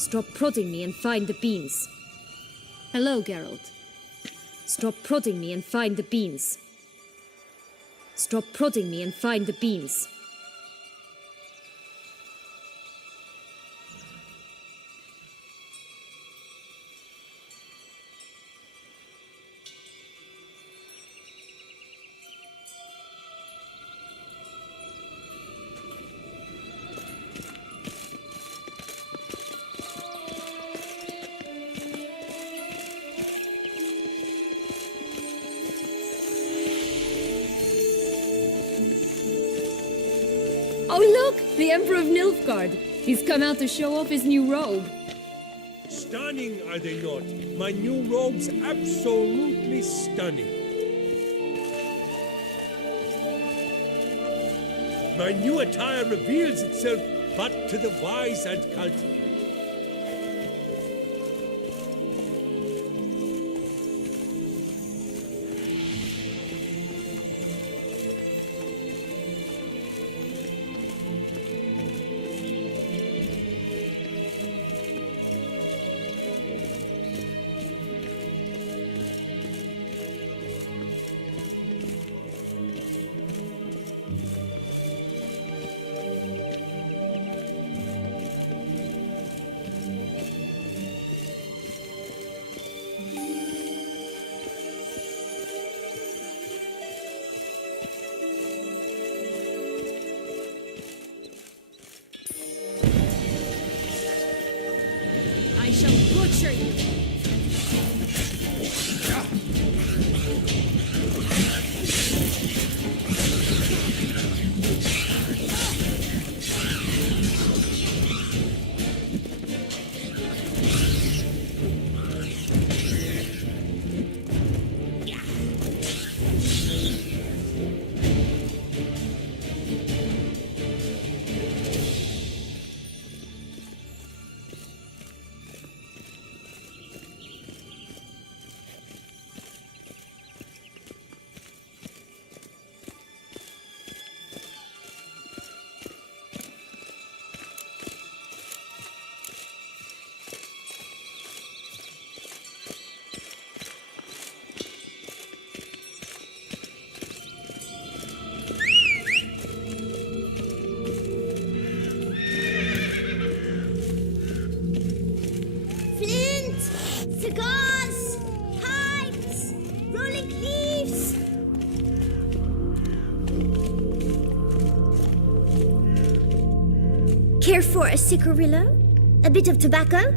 Stop prodding me and find the beans. Hello, Geralt. Stop prodding me and find the beans. Stop prodding me and find the beans. Oh look! The Emperor of Nilfgaard! He's come out to show off his new robe. Stunning, are they not? My new robe's absolutely stunning. My new attire reveals itself but to the wise and cultivated. I shall butcher you! Cigars! Pipes! Rolling leaves! Care for a cigarillo? A bit of tobacco?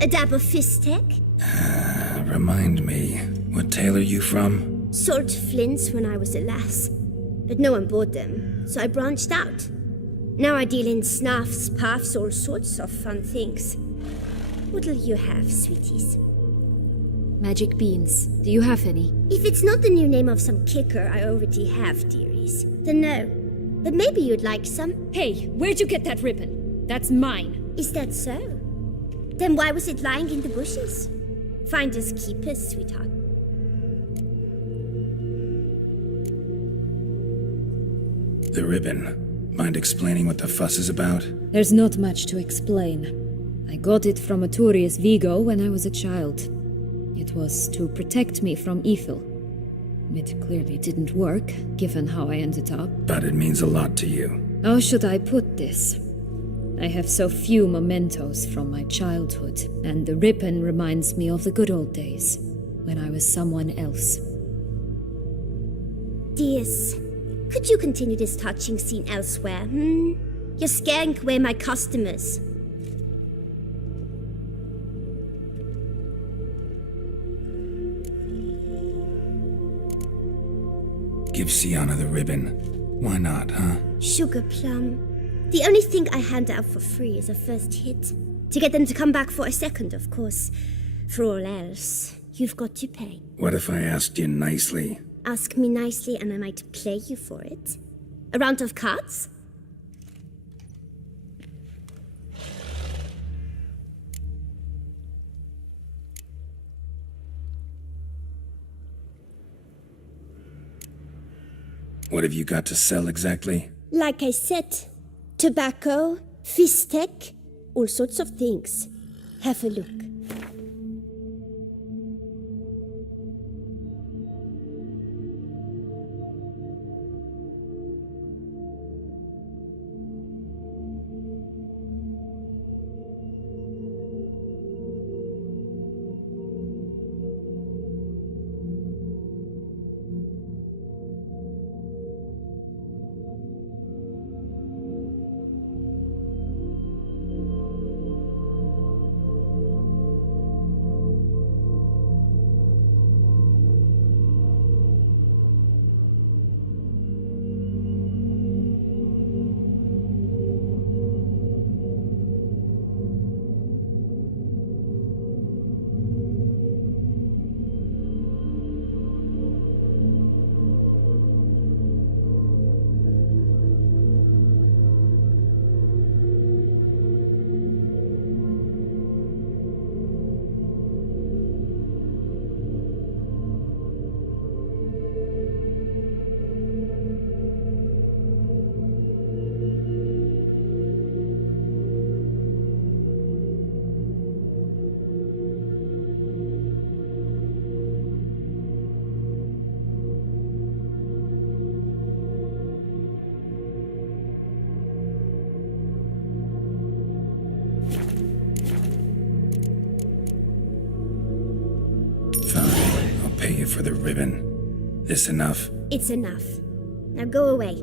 A dab of fistek? Remind me, what tale are you from? Sold flints when I was a lass, but no one bought them, so I branched out. Now I deal in snuffs, puffs, all sorts of fun things. What'll you have, sweeties? Magic beans. Do you have any? If it's not the new name of some kicker I already have, dearies, then no. But maybe you'd like some. Hey, where'd you get that ribbon? That's mine. Is that so? Then why was it lying in the bushes? Finders keepers, sweetheart. The ribbon. Mind explaining what the fuss is about? There's not much to explain. I got it from Aturius Vigo when I was a child. It was to protect me from evil. It clearly didn't work, given how I ended up. But it means a lot to you. How should I put this? I have so few mementos from my childhood, and the ribbon reminds me of the good old days, when I was someone else. Dears, could you continue this touching scene elsewhere, You're scaring away my customers. Give Sienna the ribbon. Why not, huh? Sugar plum. The only thing I hand out for free is a first hit. To get them to come back for a second, of course. For all else, you've got to pay. What if I asked you nicely? Ask me nicely and I might play you for it. A round of cards? What have you got to sell exactly? Like I said, tobacco, fistek, all sorts of things. Have a look. Fine, I'll pay you for the ribbon. This enough? It's enough. Now go away.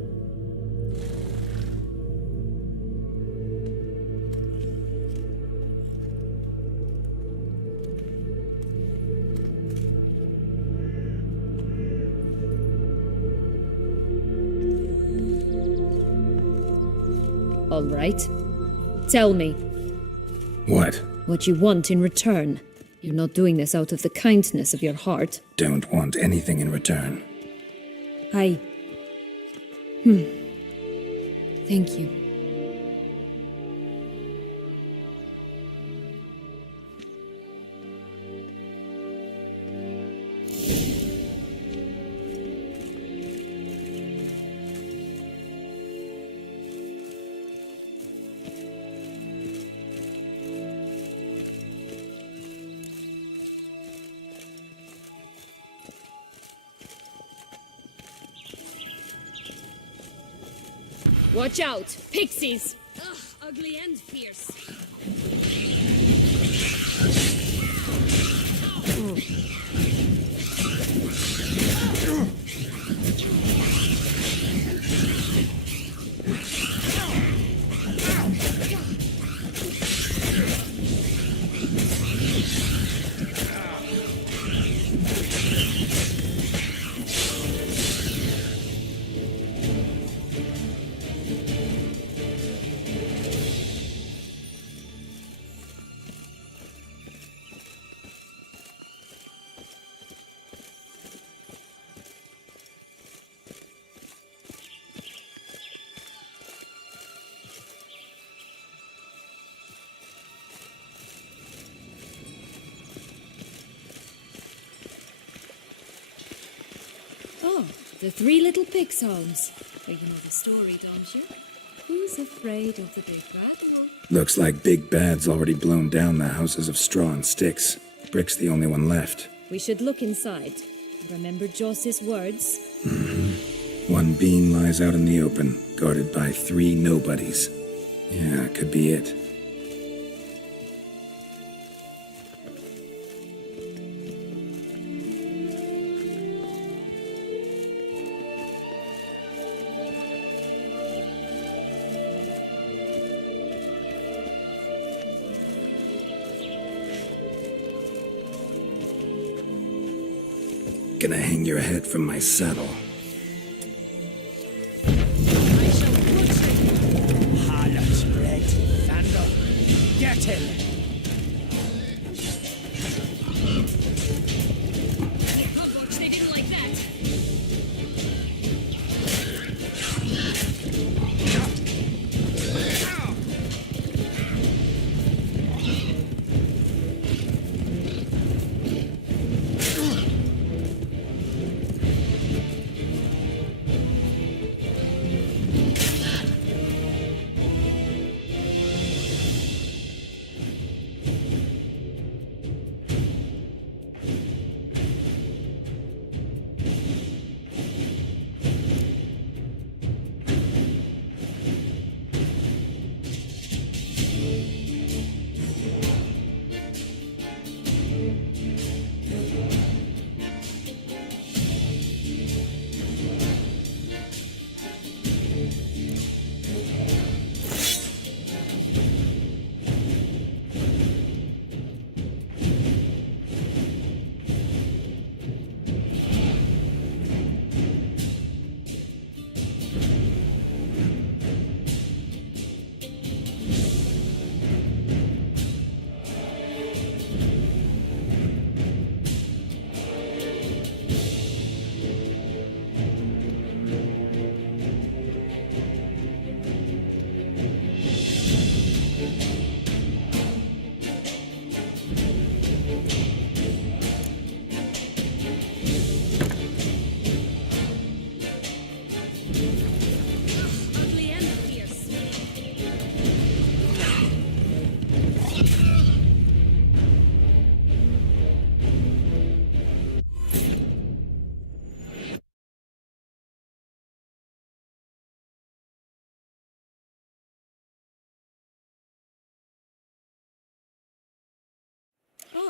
All right. Tell me What? what you want in return. You're not doing this out of the kindness of your heart. Don't want anything in return. Thank you. Watch out! Pixies! Ugh, ugly and fierce. Oh, the three little pig songs. Well, you know the story, don't you? Who's afraid of the big bad wolf? Looks like Big Bad's already blown down the houses of straw and sticks. Brick's the only one left. We should look inside. Remember Joss's words? One bean lies out in the open, guarded by 3 nobodies. Yeah, could be it. Gonna hang your head from my saddle. I shall butcher you. Harlot's bread. Thunder. Get him. They didn't like that.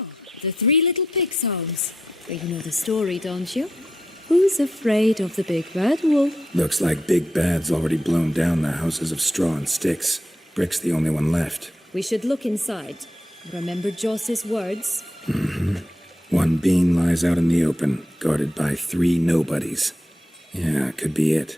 Ah, the Three Little Pigs homes. Well, you know the story, don't you? Who's afraid of the big bad wolf? Looks like Big Bad's already blown down the houses of straw and sticks. Brick's the only one left. We should look inside. Remember Joss's words? One bean lies out in the open, guarded by 3 nobodies. Yeah, could be it.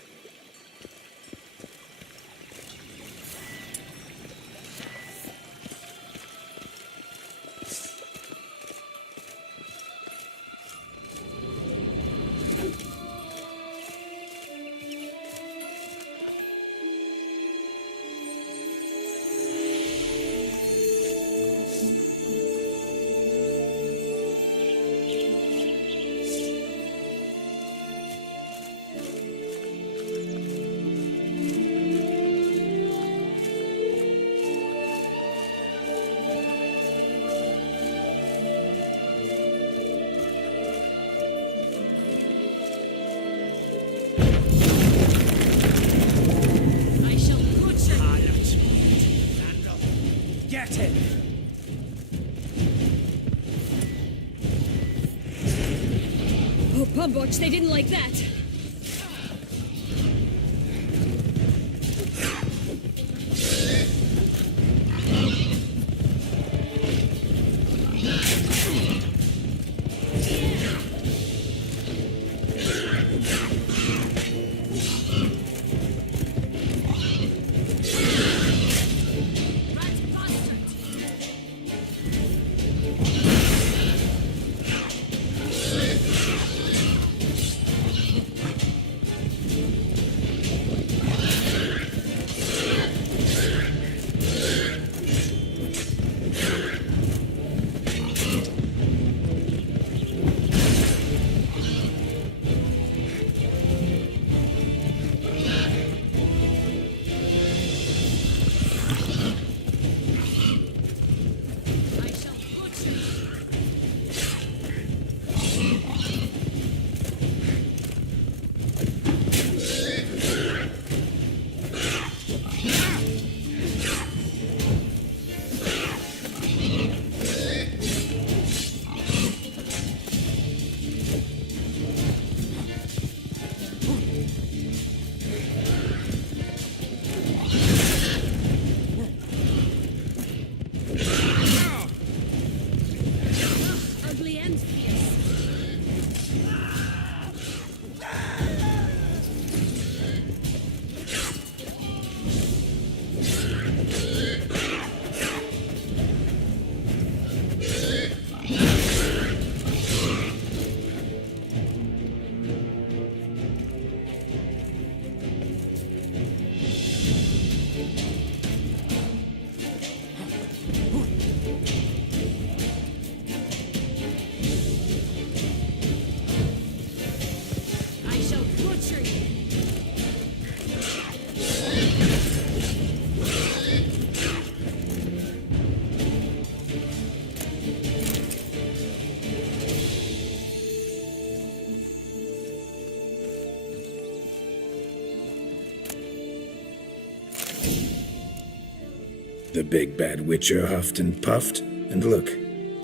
I shall butcher harlots. Vandal, get him! Oh, Pumbotch, they didn't like that. Ugly and fierce. I shall butcher you. The big bad Witcher huffed and puffed, and look,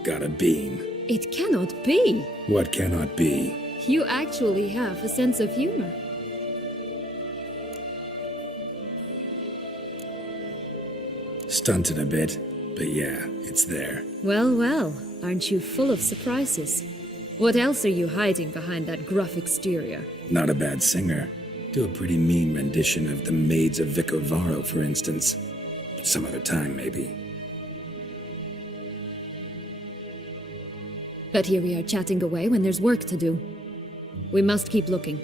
got a bean. It cannot be. What cannot be? You actually have a sense of humor. Stunted a bit, but yeah, it's there. Well, well, aren't you full of surprises? What else are you hiding behind that gruff exterior? Not a bad singer. Do a pretty mean rendition of The Maids of Vicovaro, for instance. Some other time, maybe. But here we are chatting away when there's work to do. We must keep looking.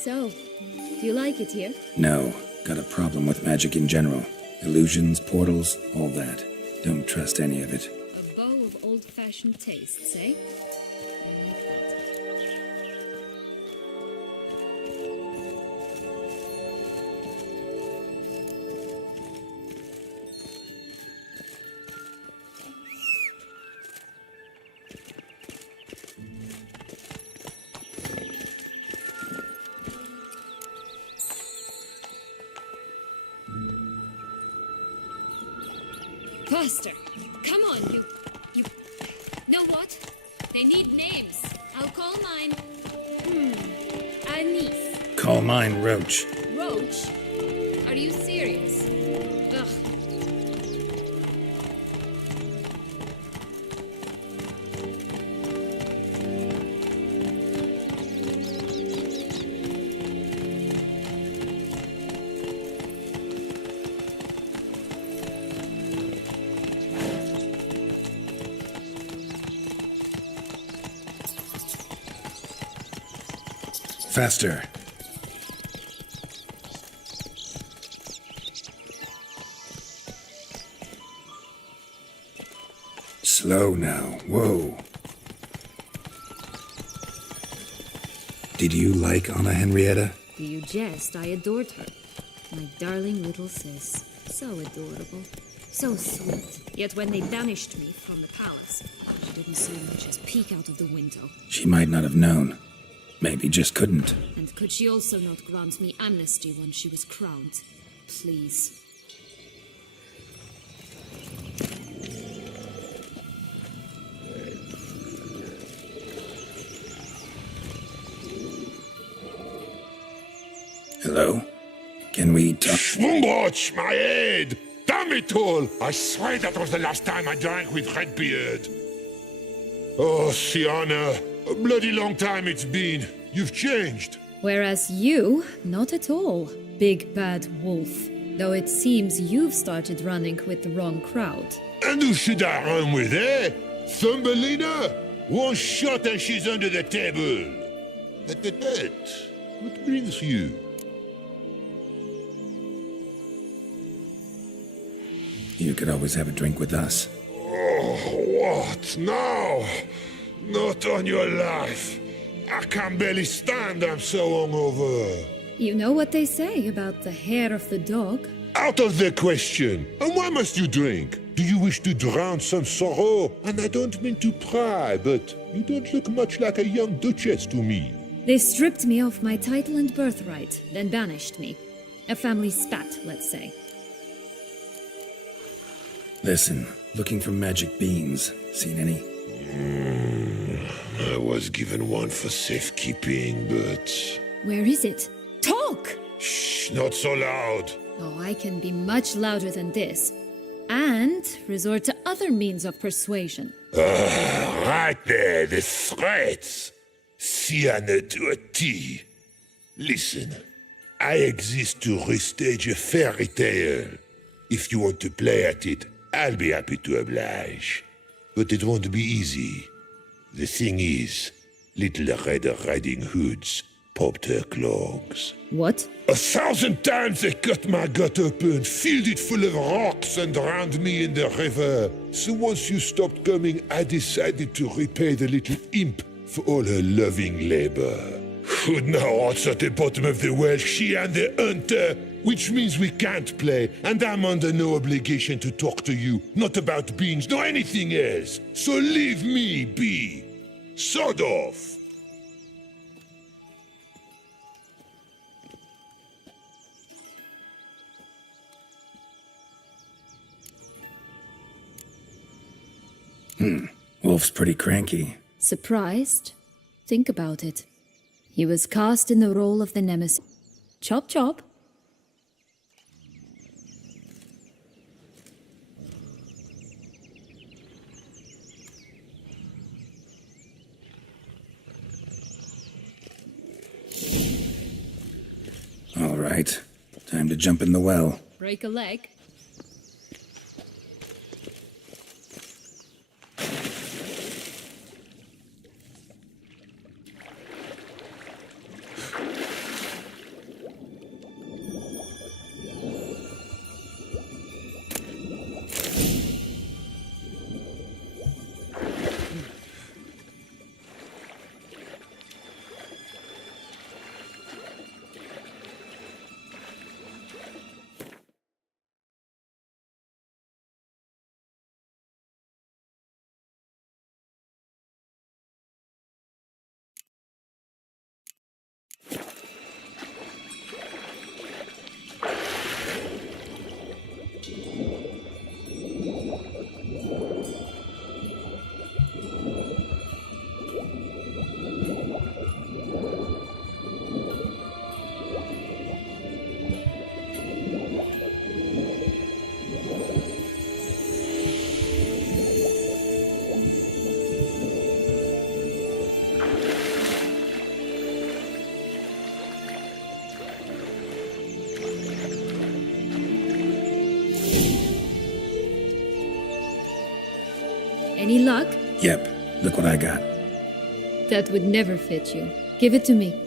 So, do you like it here? No, got a problem with magic in general. Illusions, portals, all that. Don't trust any of it. A bow of old-fashioned tastes, eh? I like that. Faster! Come on, you... Know what? They need names. I'll call mine... Anise. Call mine Roach. Roach? Are you serious? Ugh. Faster. Slow now. Whoa. Did you like Anna Henrietta? Do you jest? I adored her. My darling little sis. So adorable. So sweet. Yet when they banished me from the palace, I didn't so much as peek out of the window. She might not have known. Maybe just couldn't. And could she also not grant me amnesty when she was crowned? Please. Hello? Can we talk? Schwumbroch, my head! Damn it all! I swear that was the last time I drank with Redbeard. Oh, Sienna, a bloody long time it's been. You've changed. Whereas you, not at all, big bad wolf. Though it seems you've started running with the wrong crowd. And who should I run with, eh? Thumbelina? One shot and she's under the table. But, what brings you? You could always have a drink with us. Oh, what now? Not on your life. I can barely stand, I'm so hungover. You know what they say about the hair of the dog? Out of the question. And why must you drink? Do you wish to drown some sorrow? And I don't mean to pry, but you don't look much like a young duchess to me. They stripped me of my title and birthright, then banished me. A family spat, let's say. Listen, looking for magic beans. Seen any? I was given one for safekeeping, but... Where is it? Talk! Shh, not so loud. Oh, I can be much louder than this. And resort to other means of persuasion. Right there, the threats. Sienna to a T. Listen, I exist to restage a fairy tale. If you want to play at it, I'll be happy to oblige. But it won't be easy. The thing is, little Red Riding Hoods popped her clogs. What? 1,000 times they cut my gut open, filled it full of rocks, and drowned me in the river. So once you stopped coming, I decided to repay the little imp for all her loving labor. Who'd know what's at the bottom of the well? She and the hunter, which means we can't play, and I'm under no obligation to talk to you, not about beans, nor anything else. So leave me be. Sod off. Wolf's pretty cranky. Surprised? Think about it. He was cast in the role of the nemesis. Chop chop. All right. Time to jump in the well. Break a leg. Any luck? Yep, look what I got. That would never fit you. Give it to me.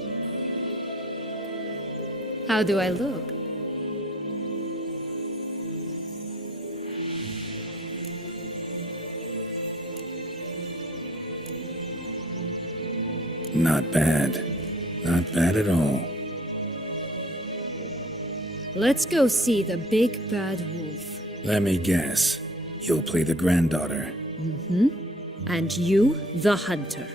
How do I look? Not bad. Not bad at all. Let's go see the big bad wolf. Let me guess. You'll play the granddaughter. And you, the hunter.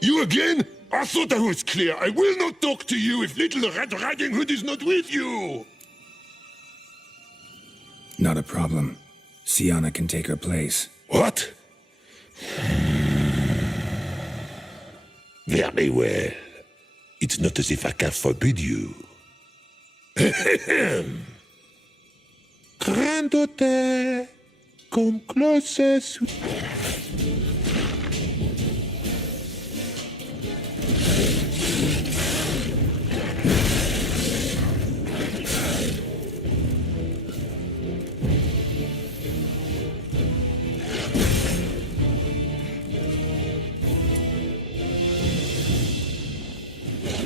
You again? I thought I was clear. I will not talk to you if little Red Riding Hood is not with you. Not a problem. Sienna can take her place. What? Very well. It's not as if I can forbid you. Granddaughter, come closer.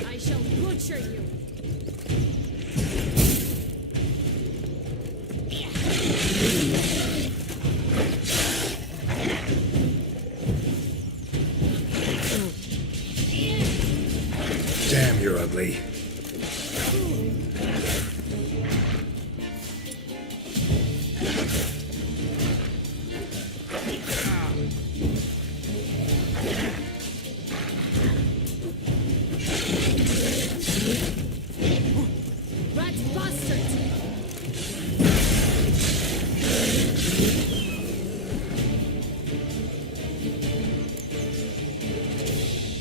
I shall butcher you. Damn, you're ugly. Rat bastard!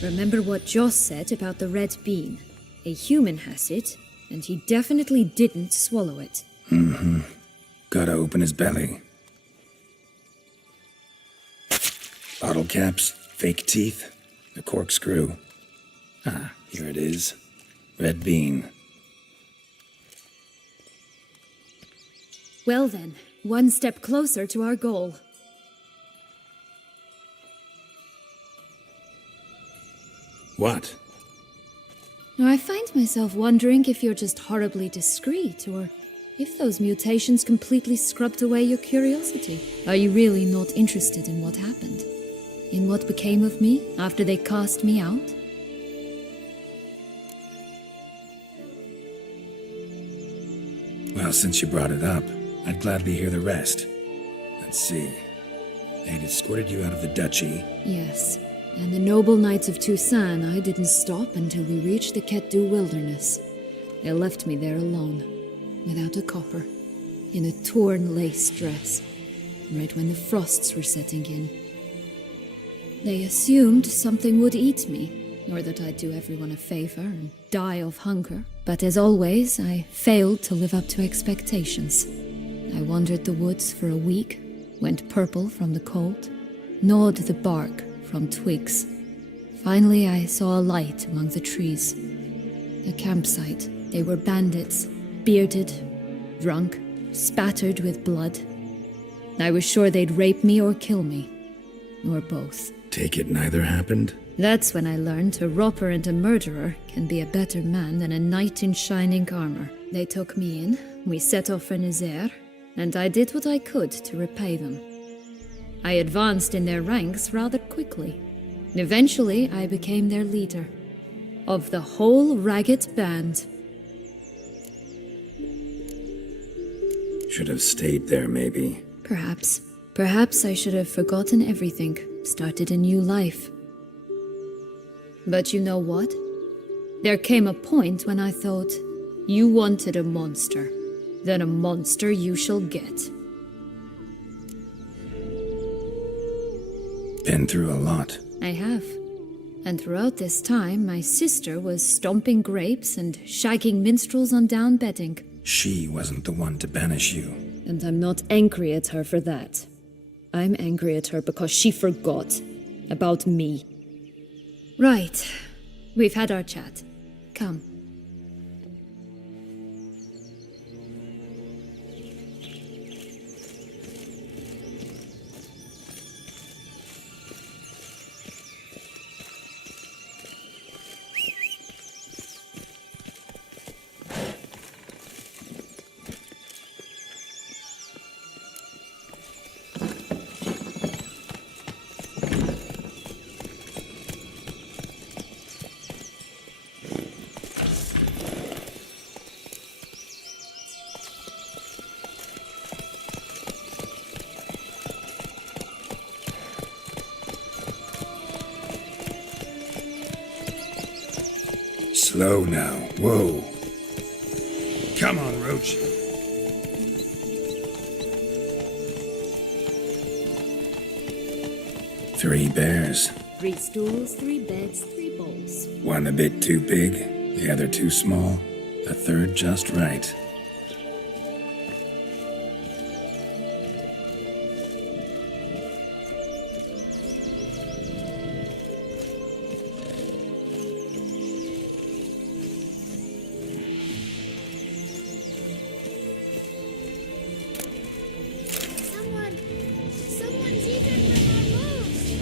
Remember what Joss said about the red bean. A human has it, and he definitely didn't swallow it. Gotta open his belly. Bottle caps, fake teeth, a corkscrew. Ah, here it is. Red bean. Well then, one step closer to our goal. What? Now, I find myself wondering if you're just horribly discreet, or if those mutations completely scrubbed away your curiosity. Are you really not interested in what happened? In what became of me after they cast me out? Well, since you brought it up, I'd gladly hear the rest. Let's see. They'd escorted you out of the duchy. Yes. And the noble knights of Toussaint, I didn't stop until we reached the Ketdu wilderness. They left me there alone, without a copper, in a torn lace dress, right when the frosts were setting in. They assumed something would eat me, or that I'd do everyone a favor and die of hunger. But as always, I failed to live up to expectations. I wandered the woods for a week, went purple from the cold, gnawed the bark from twigs. Finally, I saw a light among the trees. A campsite. They were bandits, bearded, drunk, spattered with blood. I was sure they'd rape me or kill me, or both. Take it neither happened? That's when I learned a robber and a murderer can be a better man than a knight in shining armor. They took me in, we set off for Nazaire, and I did what I could to repay them. I advanced in their ranks rather quickly. Eventually, I became their leader. Of the whole ragged band. Should have stayed there, maybe. Perhaps. Perhaps I should have forgotten everything, started a new life. But you know what? There came a point when I thought, you wanted a monster. Then a monster you shall get. Been through a lot. I have. And throughout this time, my sister was stomping grapes and shagging minstrels on down bedding. She wasn't the one to banish you. And I'm not angry at her for that. I'm angry at her because she forgot about me. Right. We've had our chat. Come. Slow now. Whoa. Come on, Roach. Three bears. 3 stools, 3 beds, 3 bowls. One a bit too big, the other too small, the third just right. Someone's eaten my moose.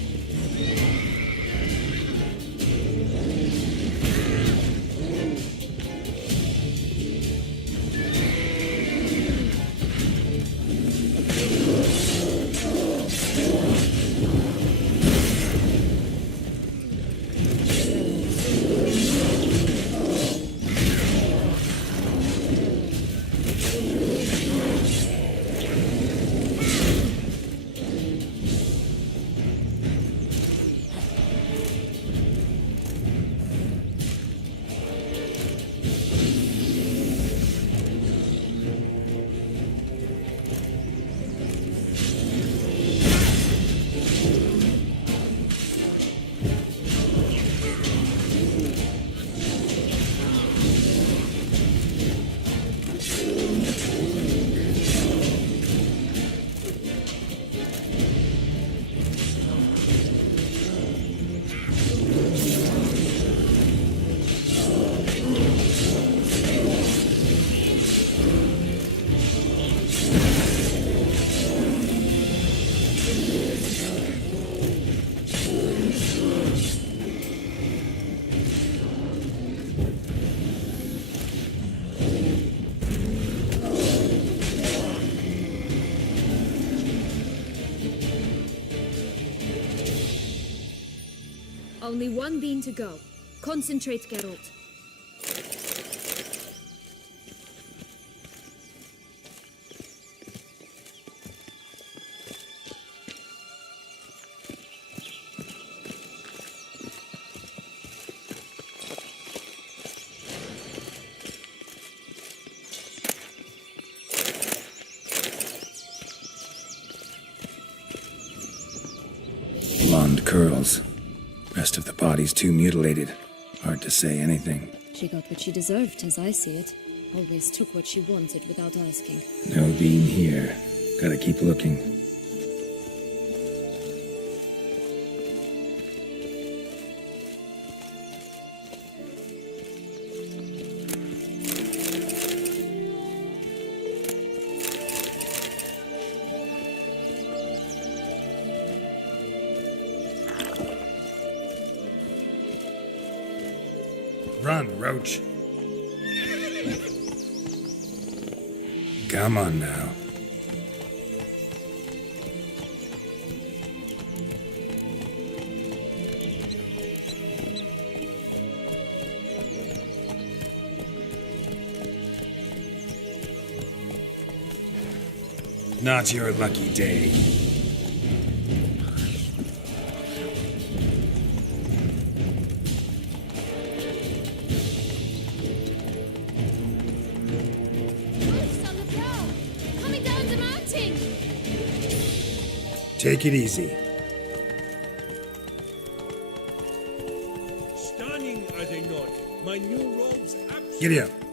Only 1 bean to go. Concentrate, Geralt. Blonde curls. Rest of the body's too mutilated. Hard to say anything. She got what she deserved, as I see it. Always took what she wanted without asking. No bean here. Gotta keep looking. Run, Roach. Come on now. Not your lucky day. Take it easy. Stunning, are they not? My new robes absolutely Giddy up. stunning.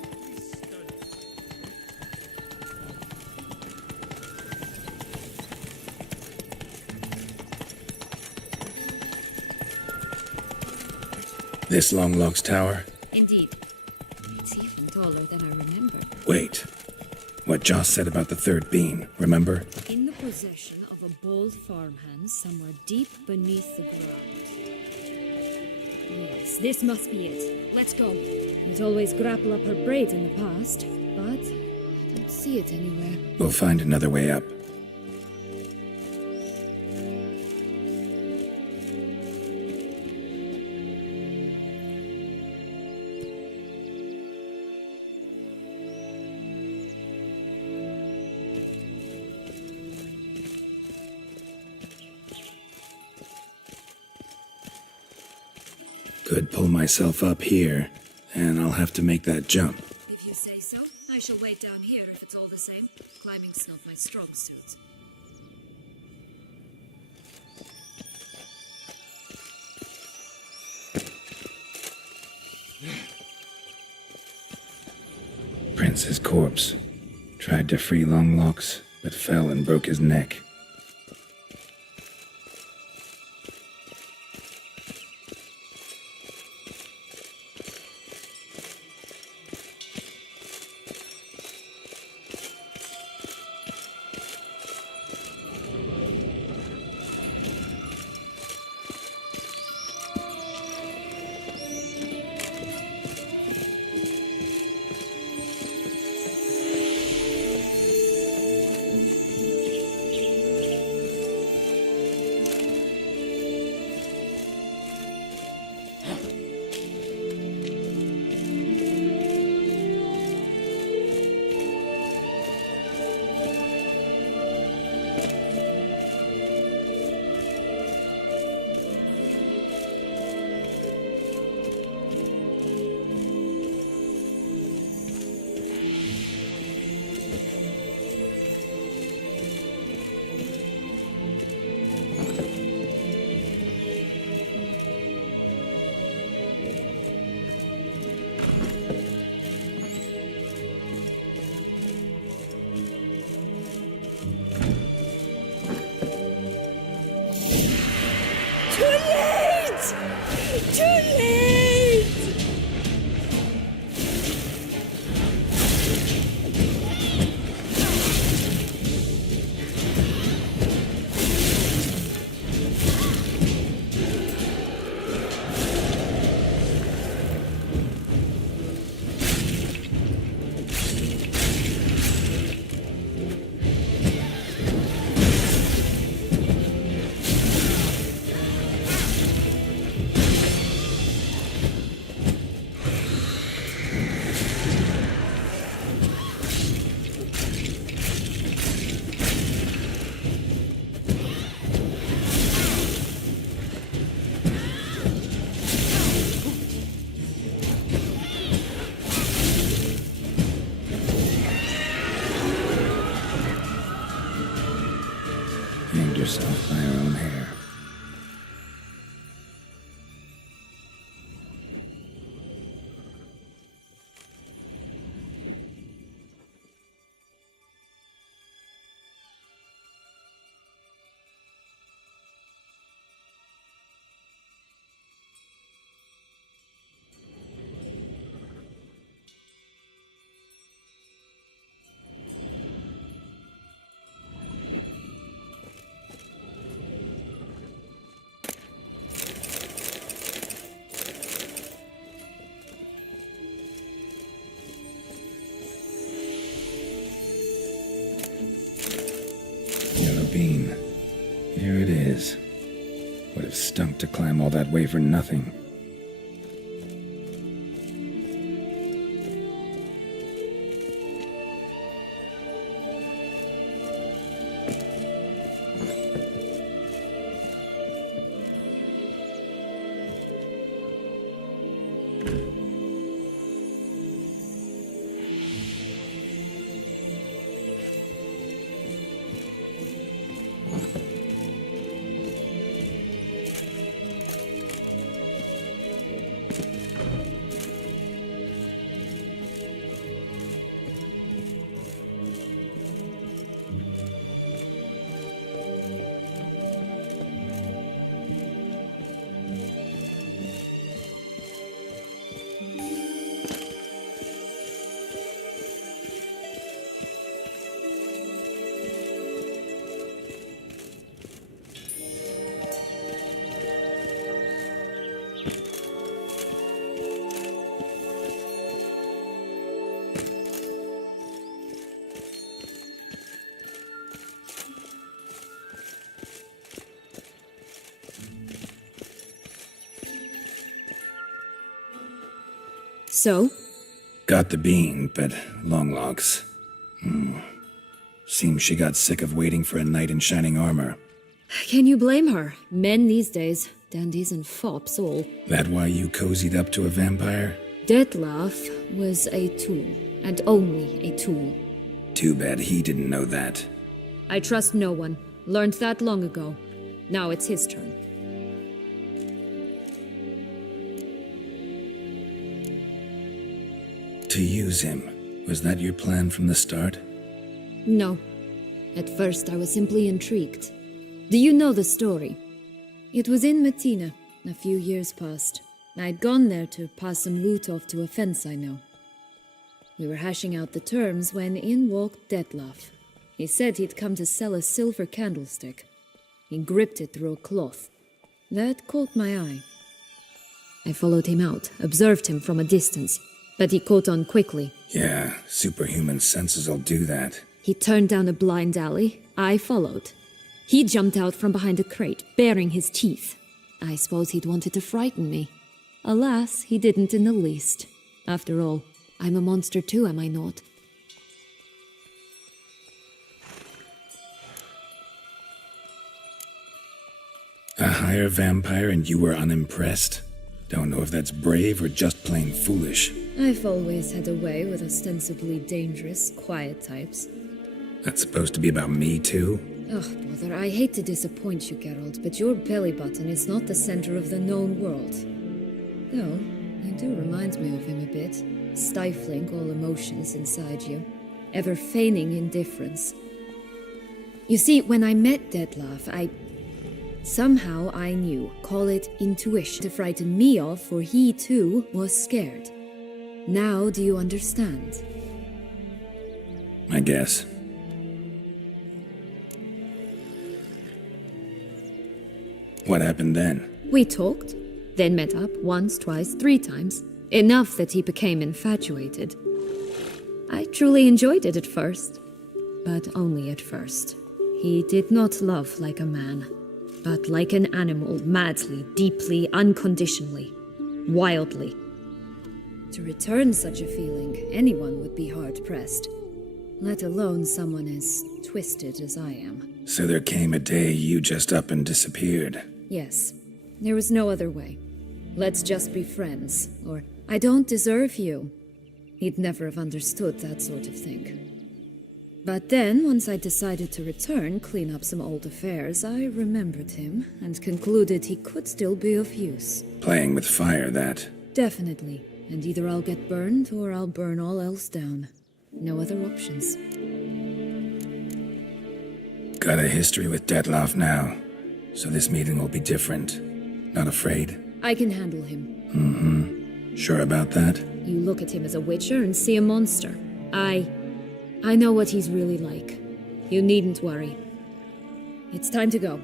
This Longlock's tower? Indeed. It's even taller than I remembered. Wait. What Joss said about the third bean, remember? In the possession of a bold farmhand somewhere deep beneath the ground. Yes, this must be it. Let's go. It always grapple up her braid in the past, but I don't see it anywhere. We'll find another way up. Could pull myself up here. and I'll have to make that jump. If you say so, I shall wait down here if it's all the same. Climbing's not my strong suit. Prince's corpse. Tried to free Longlocks, but fell and broke his neck. Hanged yourself by your own hair. Bean. Here it is. Would have stunk to climb all that way for nothing. So? Got the bean, but Longlocks. Seems she got sick of waiting for a knight in shining armor. Can you blame her? Men these days, dandies and fops all. That why you cozied up to a vampire? Detlef was a tool, and only a tool. Too bad he didn't know that. I trust no one. Learned that long ago. Now it's his turn. To use him. Was that your plan from the start? No. At first I was simply intrigued. Do you know the story? It was in Mettina, a few years past. I'd gone there to pass some loot off to a fence I know. We were hashing out the terms when in walked Detlef. He said he'd come to sell a silver candlestick. He gripped it through a cloth. That caught my eye. I followed him out, observed him from a distance, but he caught on quickly. Yeah, superhuman senses will do that. He turned down a blind alley. I followed. He jumped out from behind a crate, baring his teeth. I suppose he'd wanted to frighten me. Alas, he didn't in the least. After all, I'm a monster too, am I not? A higher vampire and you were unimpressed? Don't know if that's brave or just plain foolish. I've always had a way with ostensibly dangerous, quiet types. That's supposed to be about me too? Ugh, bother, I hate to disappoint you, Geralt, but your belly button is not the center of the known world. Though, you do remind me of him a bit, stifling all emotions inside you, ever feigning indifference. You see, when I met Detlef, somehow I knew, call it intuition, to frighten me off, for he too was scared. Now do you understand? I guess. What happened then? We talked, then met up once, twice, 3 times. Enough that he became infatuated. I truly enjoyed it at first, but only at first. He did not love like a man, but like an animal, madly, deeply, unconditionally, wildly. To return such a feeling, anyone would be hard-pressed, let alone someone as twisted as I am. So there came a day you just up and disappeared. Yes, there was no other way. Let's just be friends, or I don't deserve you. He'd never have understood that sort of thing. But then, once I decided to return, clean up some old affairs, I remembered him and concluded he could still be of use. Playing with fire, that. Definitely. And either I'll get burned or I'll burn all else down. No other options. Got a history with Detlef now, so this meeting will be different. Not afraid? I can handle him. Mm-hmm. Sure about that? You look at him as a Witcher and see a monster. I know what he's really like. You needn't worry. It's time to go.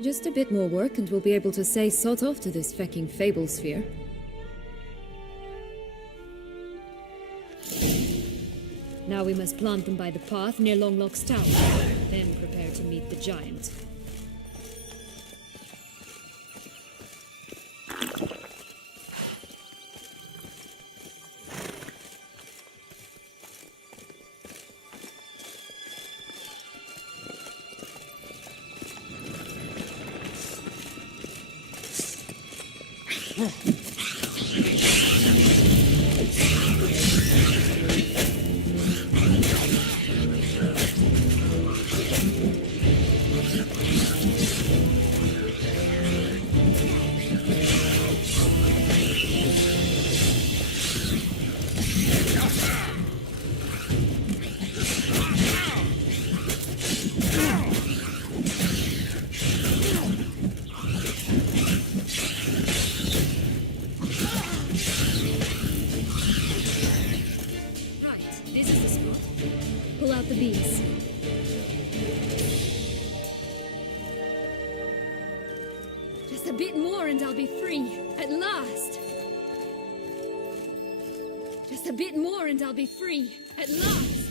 Just a bit more work and we'll be able to say sod off to this fecking fable sphere. Now we must plant them by the path near Longlock's tower, then prepare to meet the giant. Pull out the beams. Just a bit more and I'll be free, at last. Just a bit more and I'll be free, at last.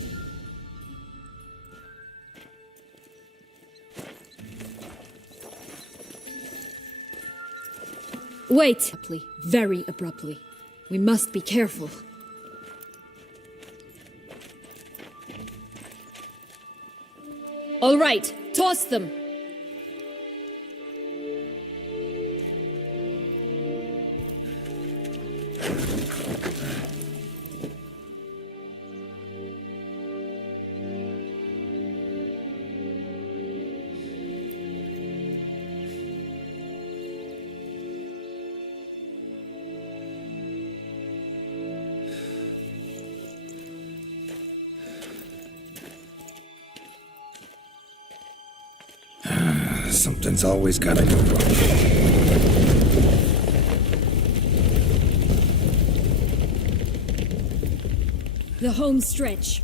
Wait! Abruptly, very abruptly. We must be careful. All right, toss them! Something's always gotta go wrong. The home stretch.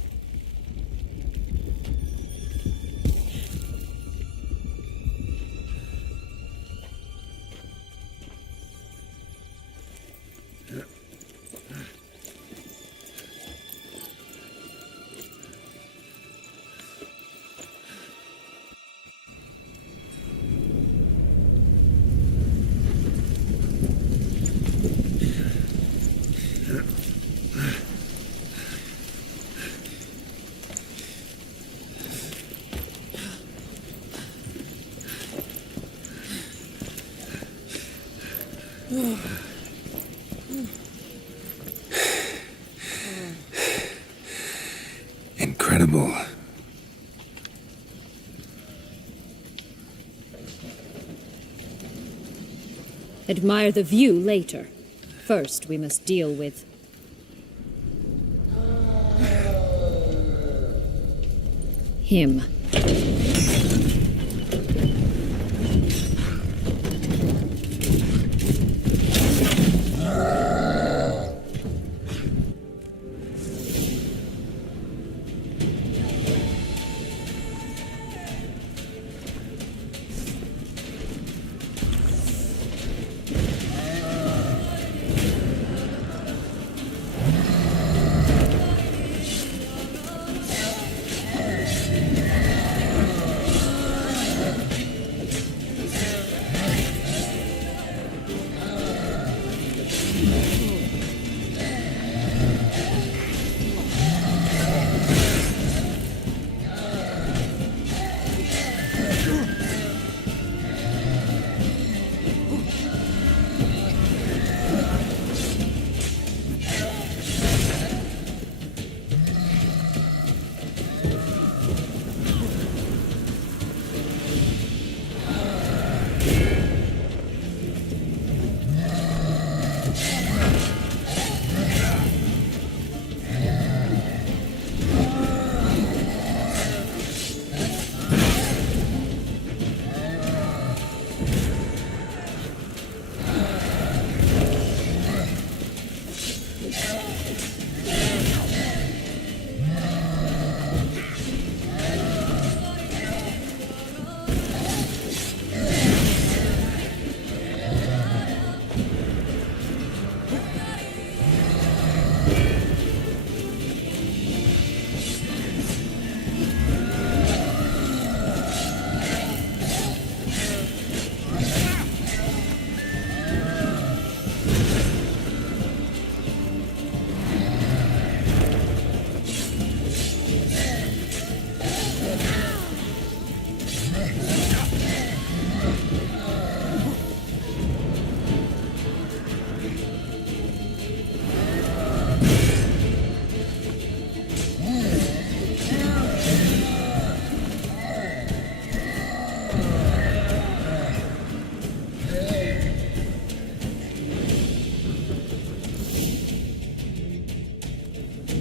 Incredible. Admire the view later. First, we must deal with him.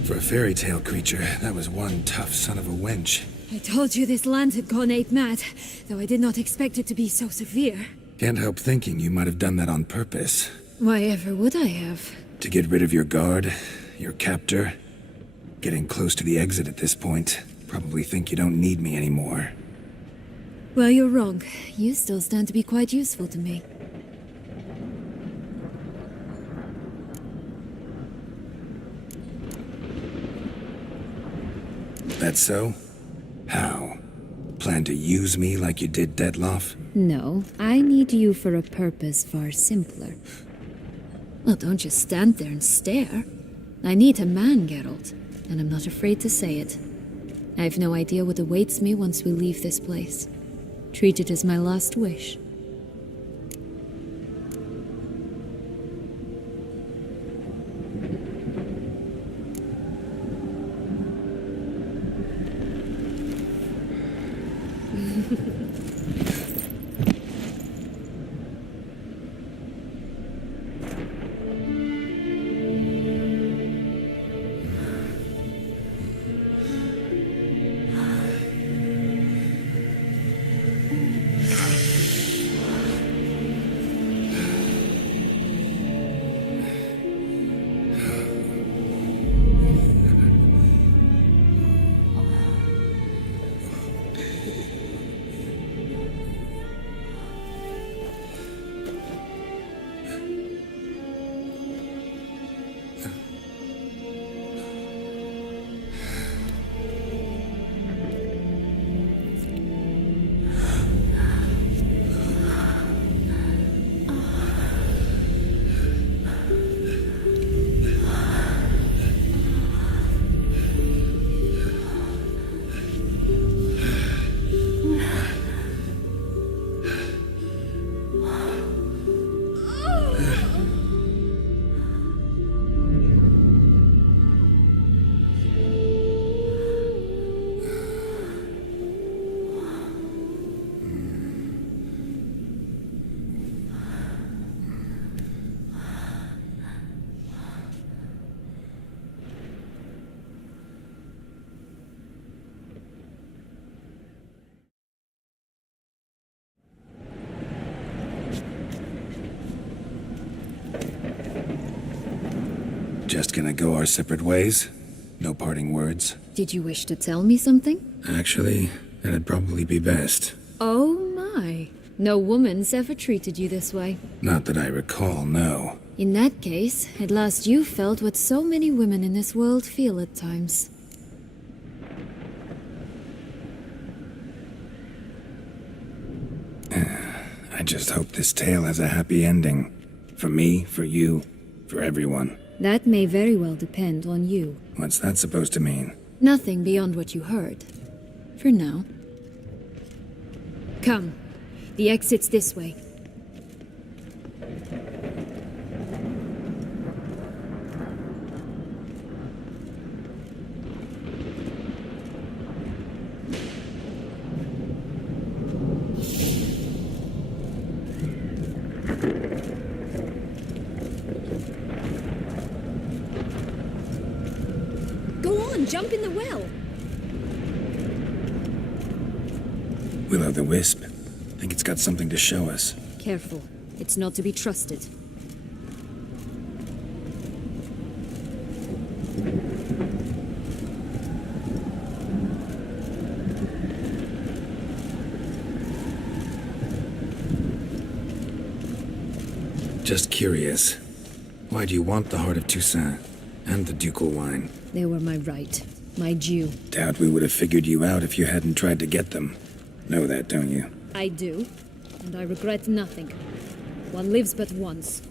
For a fairy tale creature, that was one tough son of a wench. I told you this land had gone ape mad, though I did not expect it to be so severe. Can't help thinking you might have done that on purpose. Why ever would I have? To get rid of your guard, your captor. Getting close to the exit at this point. Probably think you don't need me anymore. Well, you're wrong. You still stand to be quite useful to me. That so? How? Plan to use me like you did Detloff? No, I need you for a purpose far simpler. Well, don't just stand there and stare. I need a man, Geralt, and I'm not afraid to say it. I have no idea what awaits me once we leave this place. Treat it as my last wish. just gonna go our separate ways? No parting words? Did you wish to tell me something? Actually, that'd probably be best. Oh my. No woman's ever treated you this way. Not that I recall, no. In that case, at last you felt what so many women in this world feel at times. I just hope this tale has a happy ending. For me, for you, for everyone. That may very well depend on you. What's that supposed to mean? Nothing beyond what you heard. For now. Come. The exit's this way. Go on, jump in the well. Will-o'-the-wisp. Think it's got something to show us. Careful. It's not to be trusted. Just curious. Why do you want the Heart of Toussaint? And the ducal wine? They were my right. My due. Doubt we would have figured you out if you hadn't tried to get them. Know that, don't you? I do. And I regret nothing. One lives but once.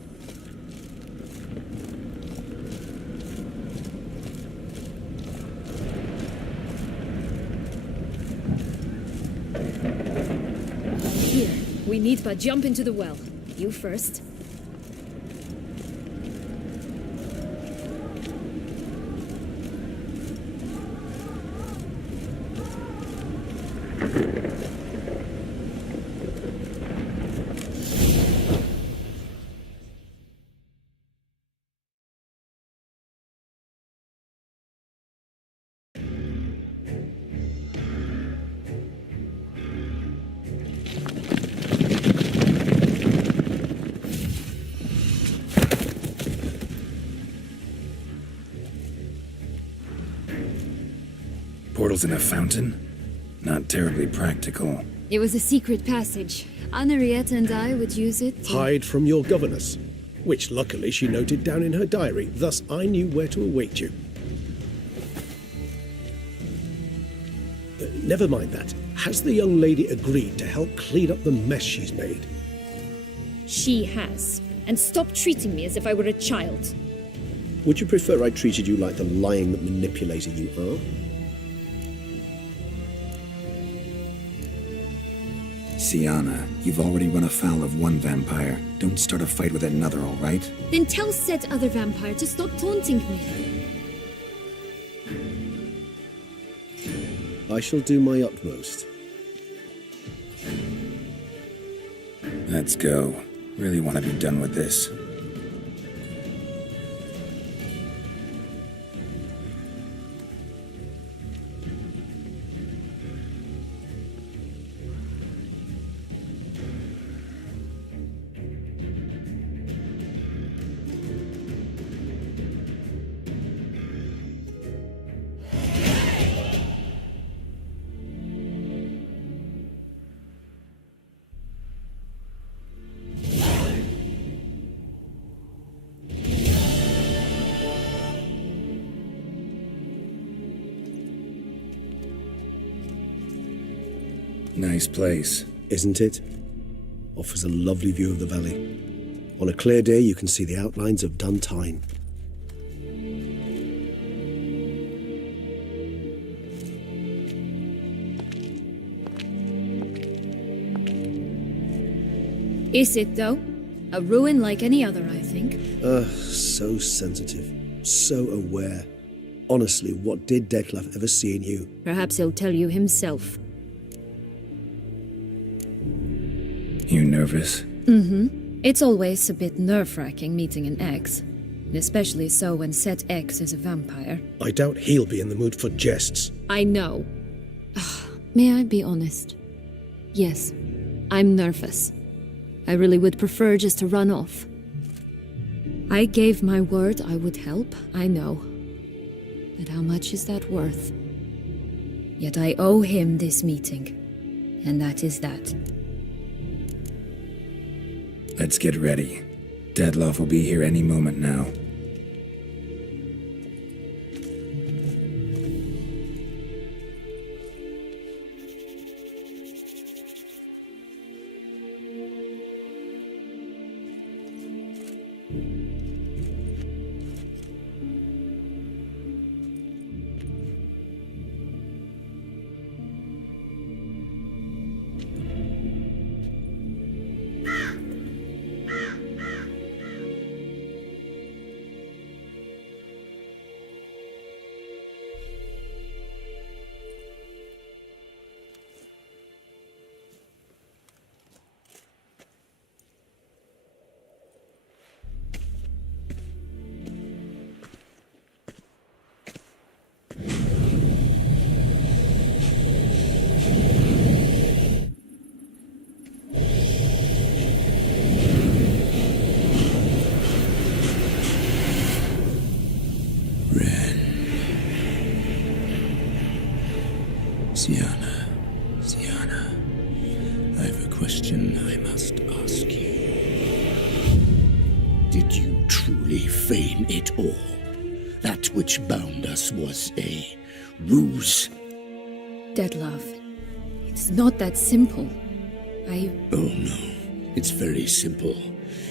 Here, we need but jump into the well. You first. Portals in a fountain? Not terribly practical. It was a secret passage. Henriette and I would use it to... Hide from your governess, which luckily she noted down in her diary, thus I knew where to await you. Never mind that. Has the young lady agreed to help clean up the mess she's made? She has. And stop treating me as if I were a child. Would you prefer I treated you like the lying manipulator you are? Sienna, you've already run afoul of one vampire. Don't start a fight with another, all right? Then tell said other vampire to stop taunting me. I shall do my utmost. Let's go. Really want to be done with this. Nice place. Isn't it? Offers a lovely view of the valley. On a clear day, you can see the outlines of Duntine. Is it, though? A ruin like any other, I think. So sensitive. So aware. Honestly, what did Detlef ever see in you? Perhaps he'll tell you himself. You nervous? It's always a bit nerve-wracking meeting an ex. And especially so when said ex is a vampire. I doubt he'll be in the mood for jests. I know. May I be honest? Yes, I'm nervous. I really would prefer just to run off. I gave my word I would help, I know. But how much is that worth? Yet I owe him this meeting, and that is that. Let's get ready. Deadloff will be here any moment now. Sienna, I have a question I must ask you. Did you truly feign it all? That which bound us was a ruse? Deadlove, it's not that simple. Oh no, it's very simple.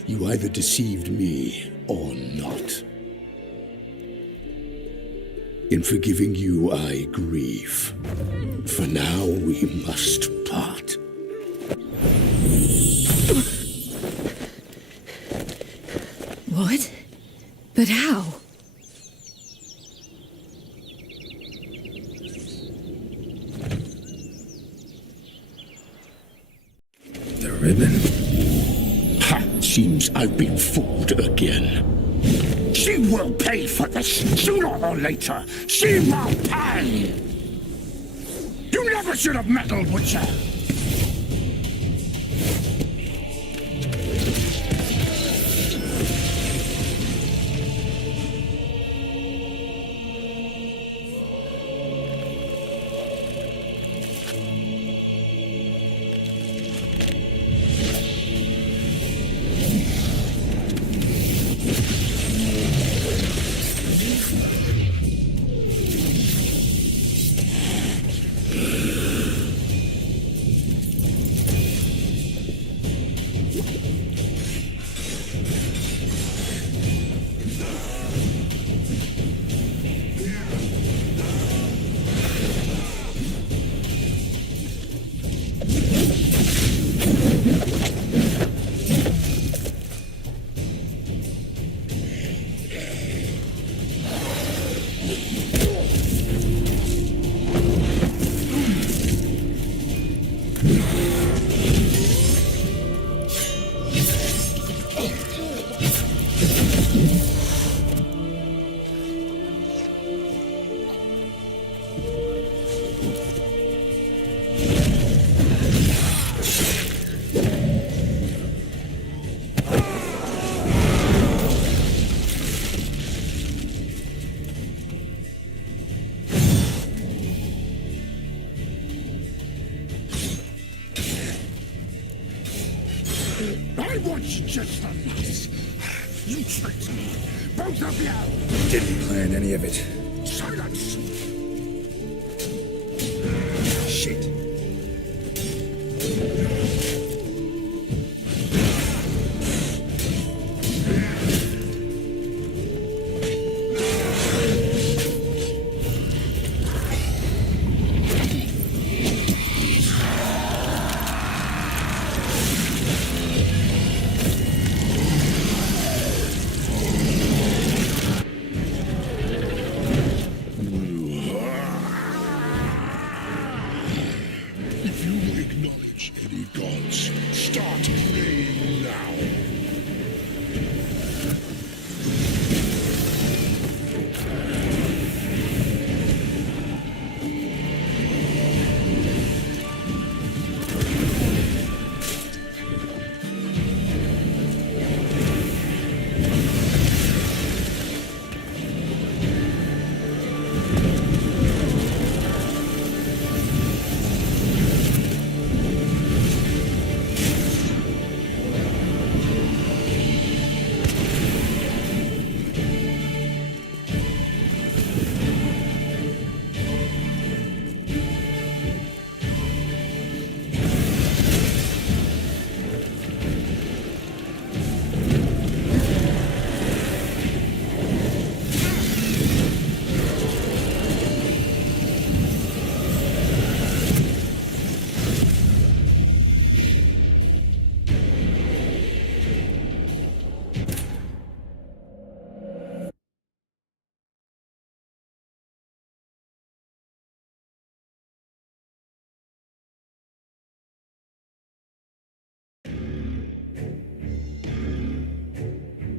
You either deceived me or not. In forgiving you, I grieve. For now, we must part. What? But how? The ribbon? Ha! Seems I've been fooled again. She will pay for this, sooner or later. She will pay! You never should have meddled, Witcher! I was just a mess. You tricked me. Both of you. Didn't plan any of it. Silence. Shit.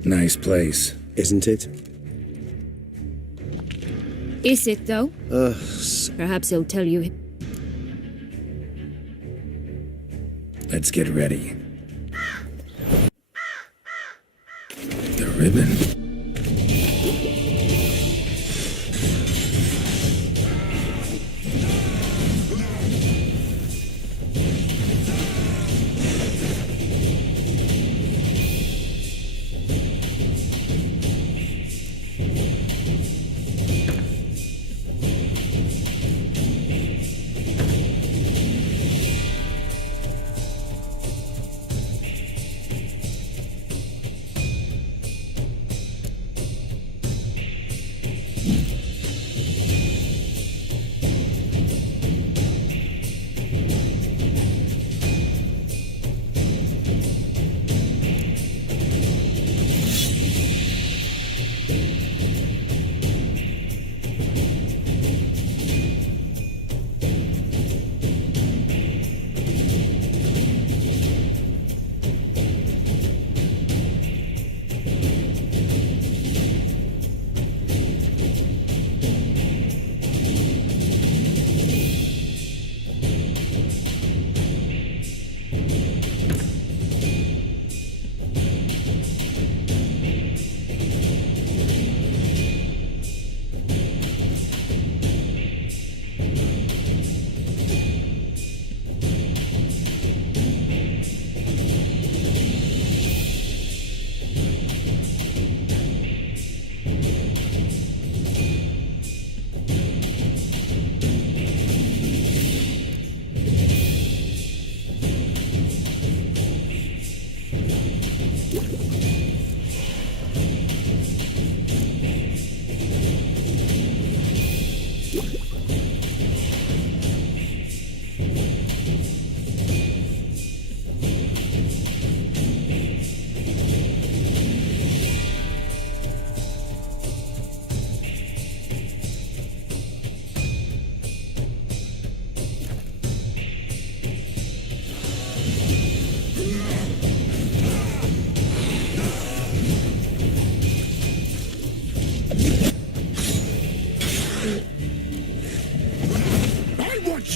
Nice place. Isn't it? Is it, though? Perhaps he'll tell you. Let's get ready. The ribbon.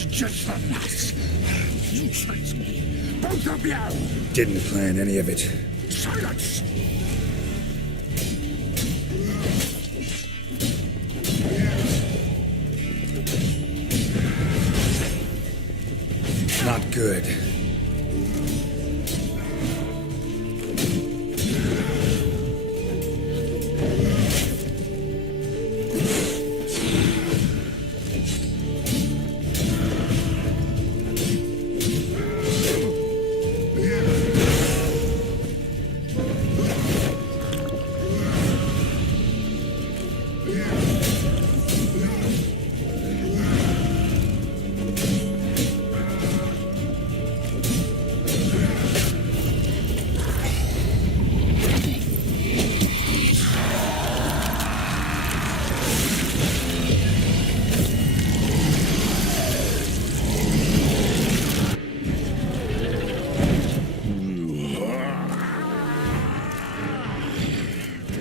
Just the nuts. You tricked me. Both of you. Didn't plan any of it. Silence. Not good.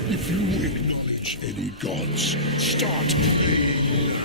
If you acknowledge any gods, start playing now.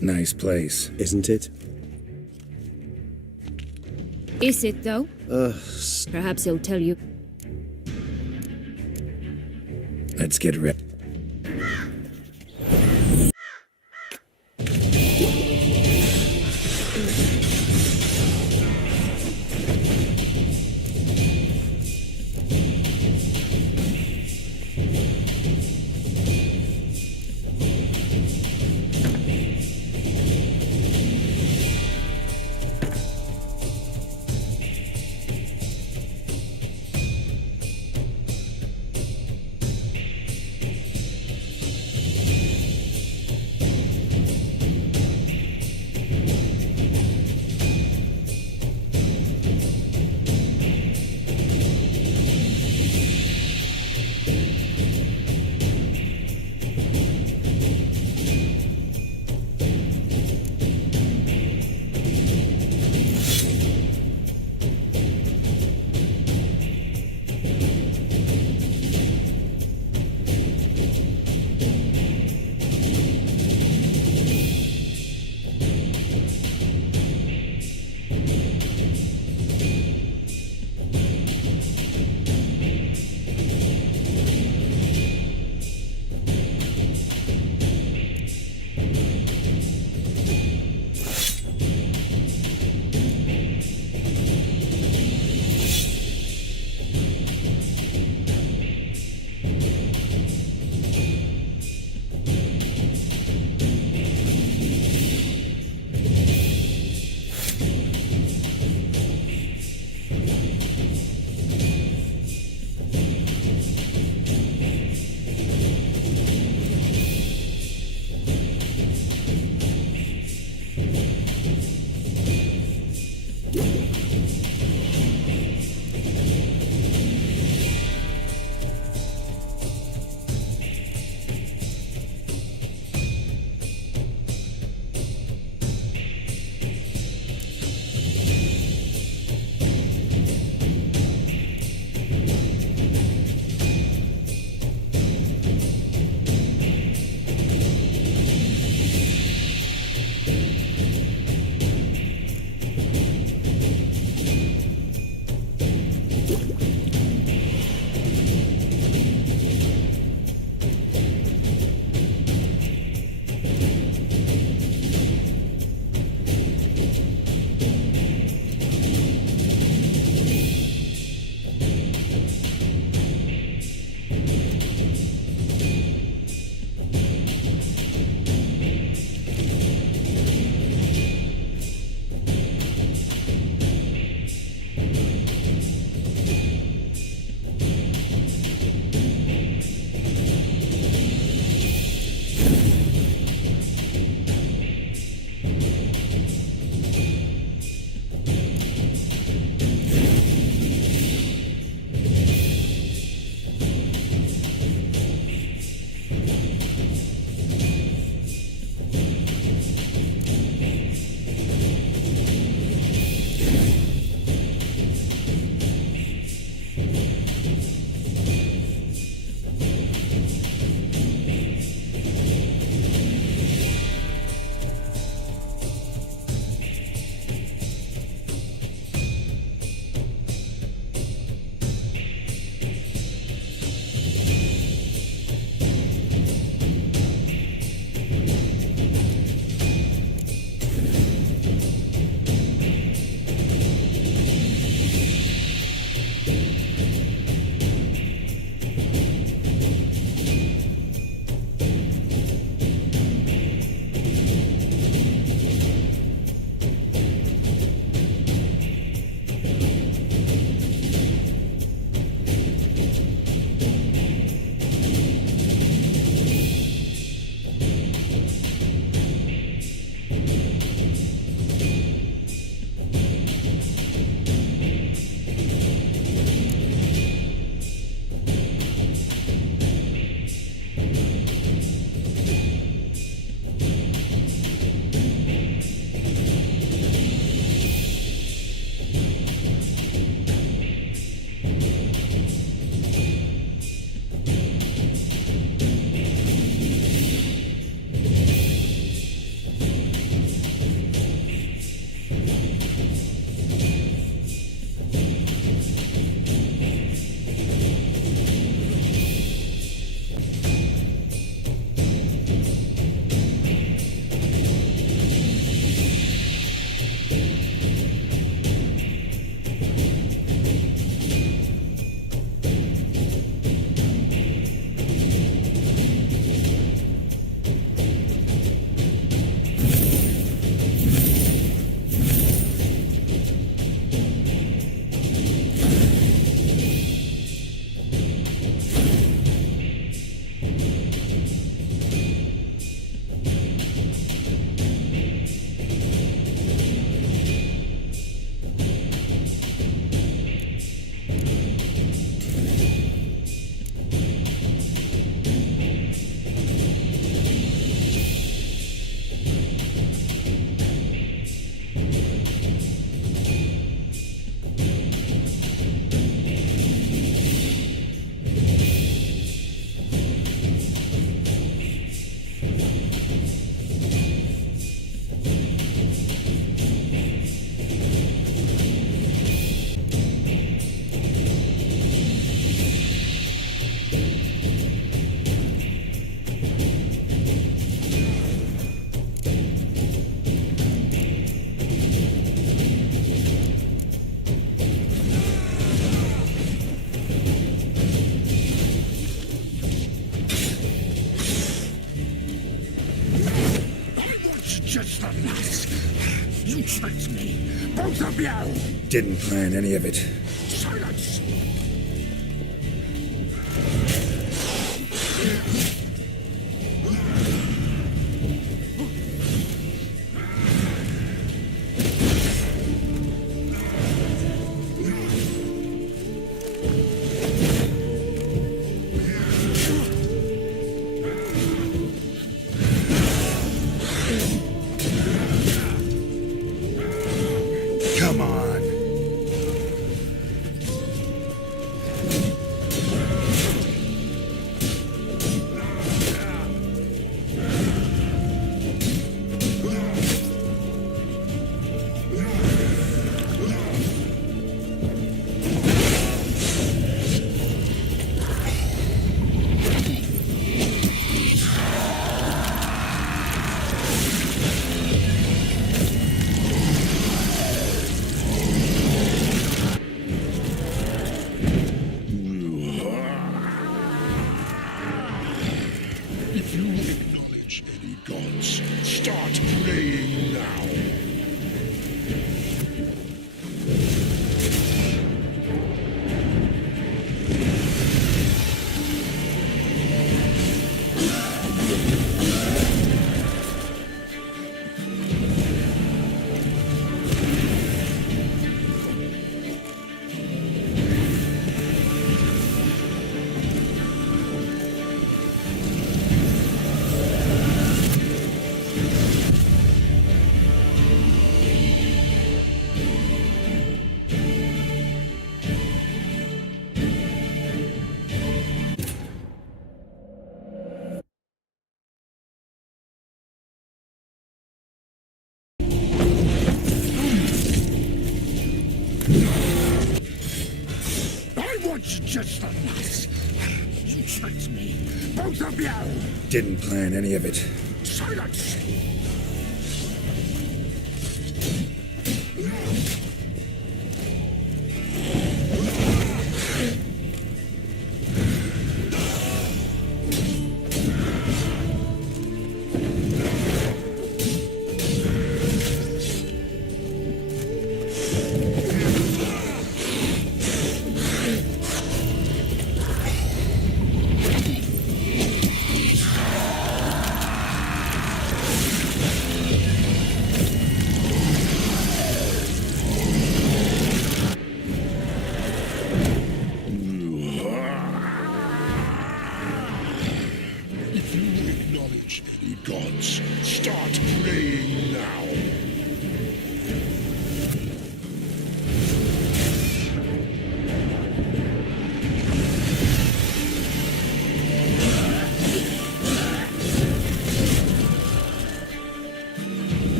Nice place. Isn't it? Is it, though? Perhaps he'll tell you. Let's get ready. just the last. You tricked me, both of you! Didn't plan any of it. Silence! Come on. If you acknowledge any gods, start praying now. I want you just the last. You tricked me, both of you! Didn't plan any of it. Silence! If you acknowledge any gods, start praying now.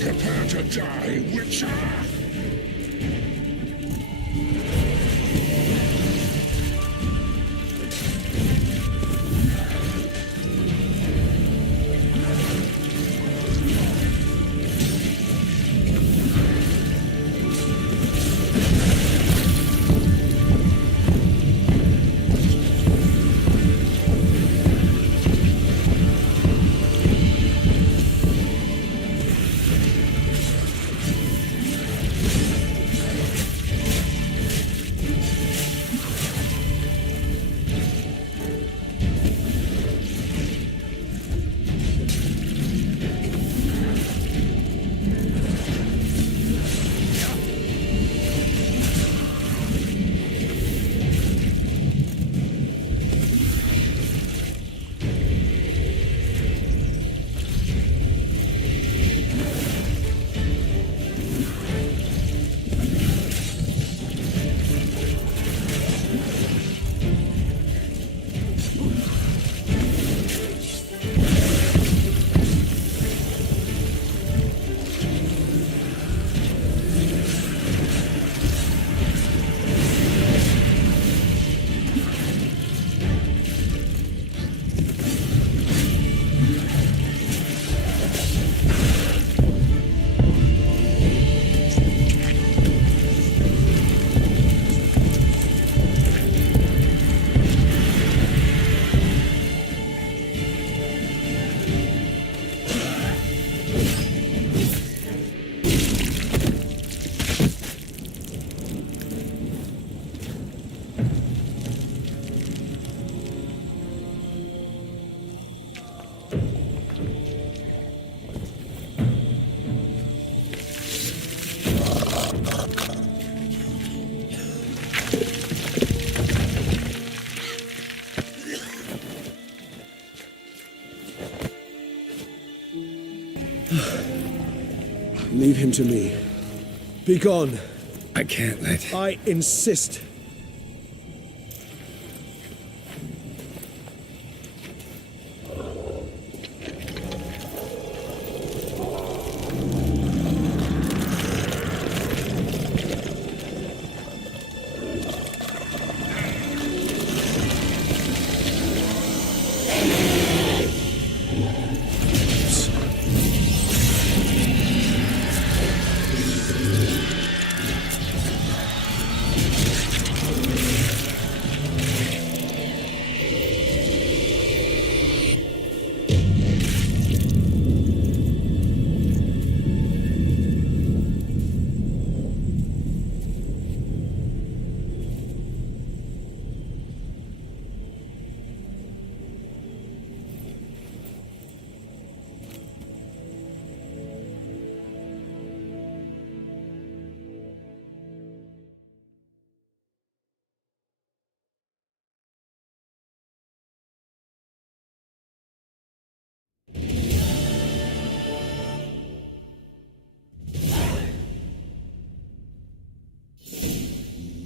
Prepare to die, Whitcher! Leave him to me. Be gone. I can't let... I insist.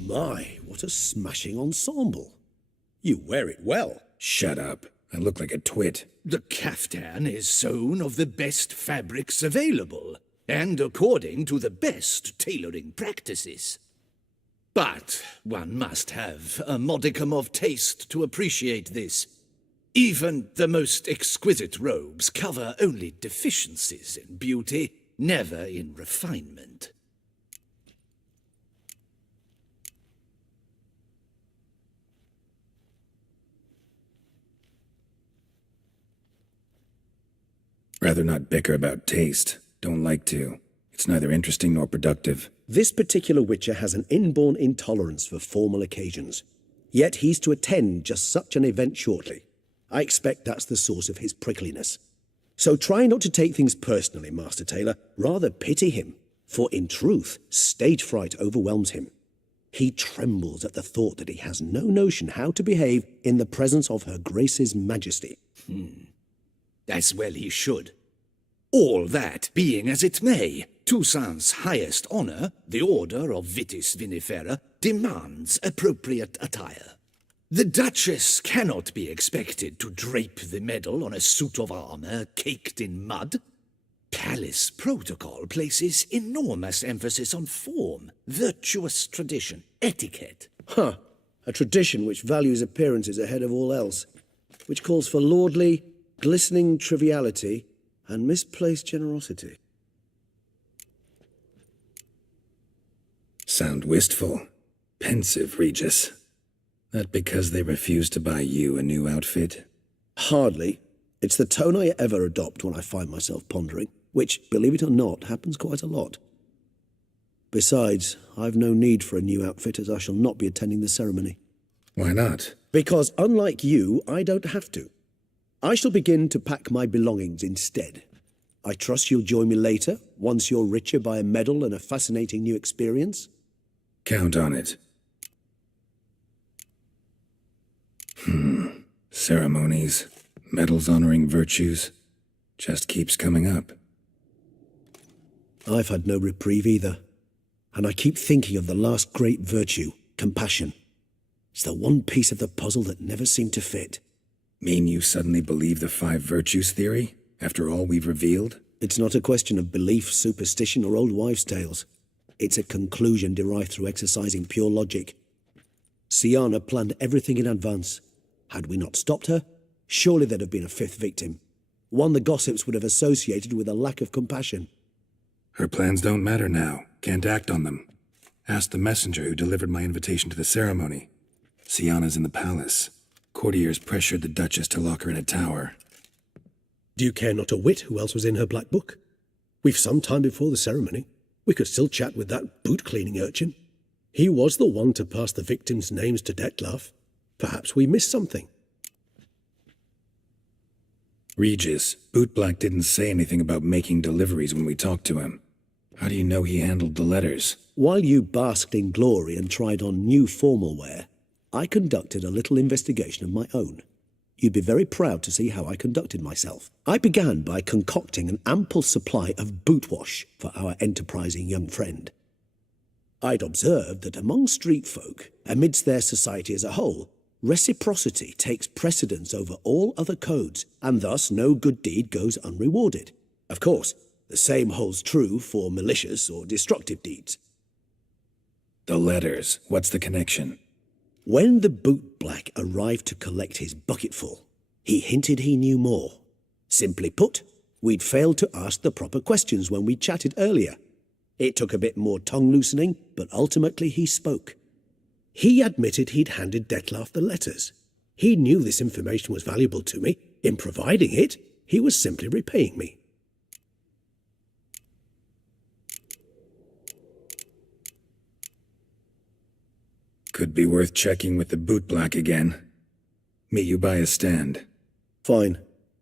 My, what a smashing ensemble. You wear it well. Shut up. I look like a twit. The caftan is sewn of the best fabrics available, and according to the best tailoring practices. But one must have a modicum of taste to appreciate this. Even the most exquisite robes cover only deficiencies in beauty, never in refinement. Rather not bicker about taste. Don't like to. It's neither interesting nor productive. This particular Witcher has an inborn intolerance for formal occasions. Yet he's to attend just such an event shortly. I expect that's the source of his prickliness. So try not to take things personally, Master Taylor. Rather pity him. For in truth, stage fright overwhelms him. He trembles at the thought that he has no notion how to behave in the presence of Her Grace's Majesty. As well he should. All that being as it may, Toussaint's highest honor, the Order of Vitis Vinifera, demands appropriate attire. The Duchess cannot be expected to drape the medal on a suit of armor caked in mud. Palace protocol places enormous emphasis on form, virtuous tradition, etiquette. Huh. A tradition which values appearances ahead of all else. Which calls for lordly, glistening triviality and misplaced generosity. Sound wistful. Pensive, Regis. That because they refuse to buy you a new outfit? Hardly. It's the tone I ever adopt when I find myself pondering, which, believe it or not, happens quite a lot. Besides, I've no need for a new outfit as I shall not be attending the ceremony. Why not? Because, unlike you, I don't have to. I shall begin to pack my belongings instead. I trust you'll join me later, once you're richer by a medal and a fascinating new experience? Count on it. Ceremonies, medals honoring virtues, just keeps coming up. I've had no reprieve either. And I keep thinking of the last great virtue, compassion. It's the one piece of the puzzle that never seemed to fit. Mean you suddenly believe the 5 virtues theory, after all we've revealed? It's not a question of belief, superstition, or old wives' tales. It's a conclusion derived through exercising pure logic. Siana planned everything in advance. Had we not stopped her, surely there'd have been a 5th victim. One the gossips would have associated with a lack of compassion. Her plans don't matter now. Can't act on them. Ask the messenger who delivered my invitation to the ceremony. Siana's in the palace. Courtiers pressured the Duchess to lock her in a tower. Do you care not a whit who else was in her black book? We've some time before the ceremony. We could still chat with that boot-cleaning urchin. He was the one to pass the victims' names to Dettlaff. Perhaps we missed something. Regis, Bootblack didn't say anything about making deliveries when we talked to him. How do you know he handled the letters? While you basked in glory and tried on new formal wear, I conducted a little investigation of my own. You'd be very proud to see how I conducted myself. I began by concocting an ample supply of boot wash for our enterprising young friend. I'd observed that among street folk, amidst their society as a whole, reciprocity takes precedence over all other codes, and thus no good deed goes unrewarded. Of course, the same holds true for malicious or destructive deeds. The letters, what's the connection? When the bootblack arrived to collect his bucketful, he hinted he knew more. Simply put, we'd failed to ask the proper questions when we chatted earlier. It took a bit more tongue-loosening, but ultimately he spoke. He admitted he'd handed Dettlaff the letters. He knew this information was valuable to me. In providing it, he was simply repaying me. Could be worth checking with the bootblack again. Meet you by a stand. Fine.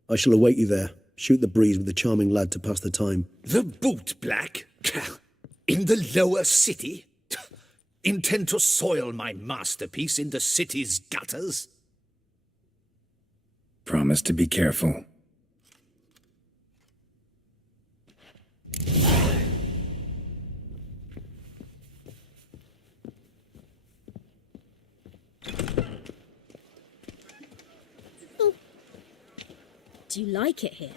I shall await you there. Shoot the breeze with the charming lad to pass the time. The bootblack? In the lower city? Intend to soil my masterpiece in the city's gutters? Promise to be careful. Do you like it here?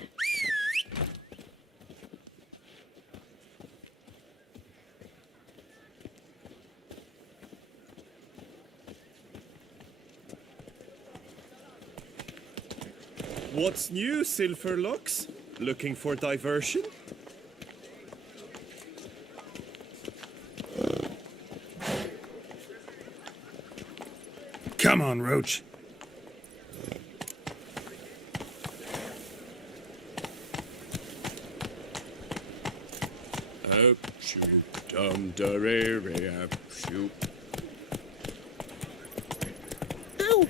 What's new, Silverlocks? Looking for diversion? Come on, Roach. Shoot, dum da re re shoot. Ow!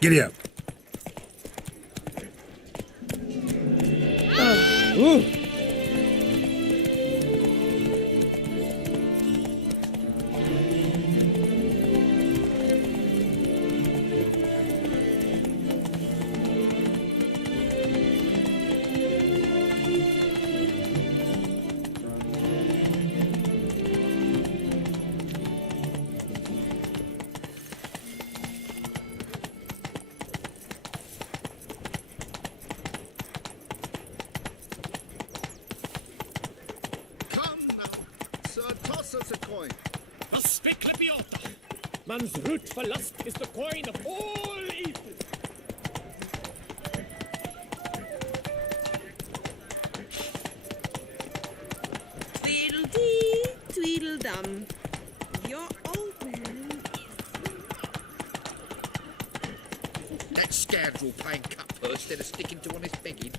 Giddy up. Man's root for lust is the coin of all evil. Tweedledee, tweedledum. Your old man is... That scoundrel playing cuppa instead of sticking to honest begging.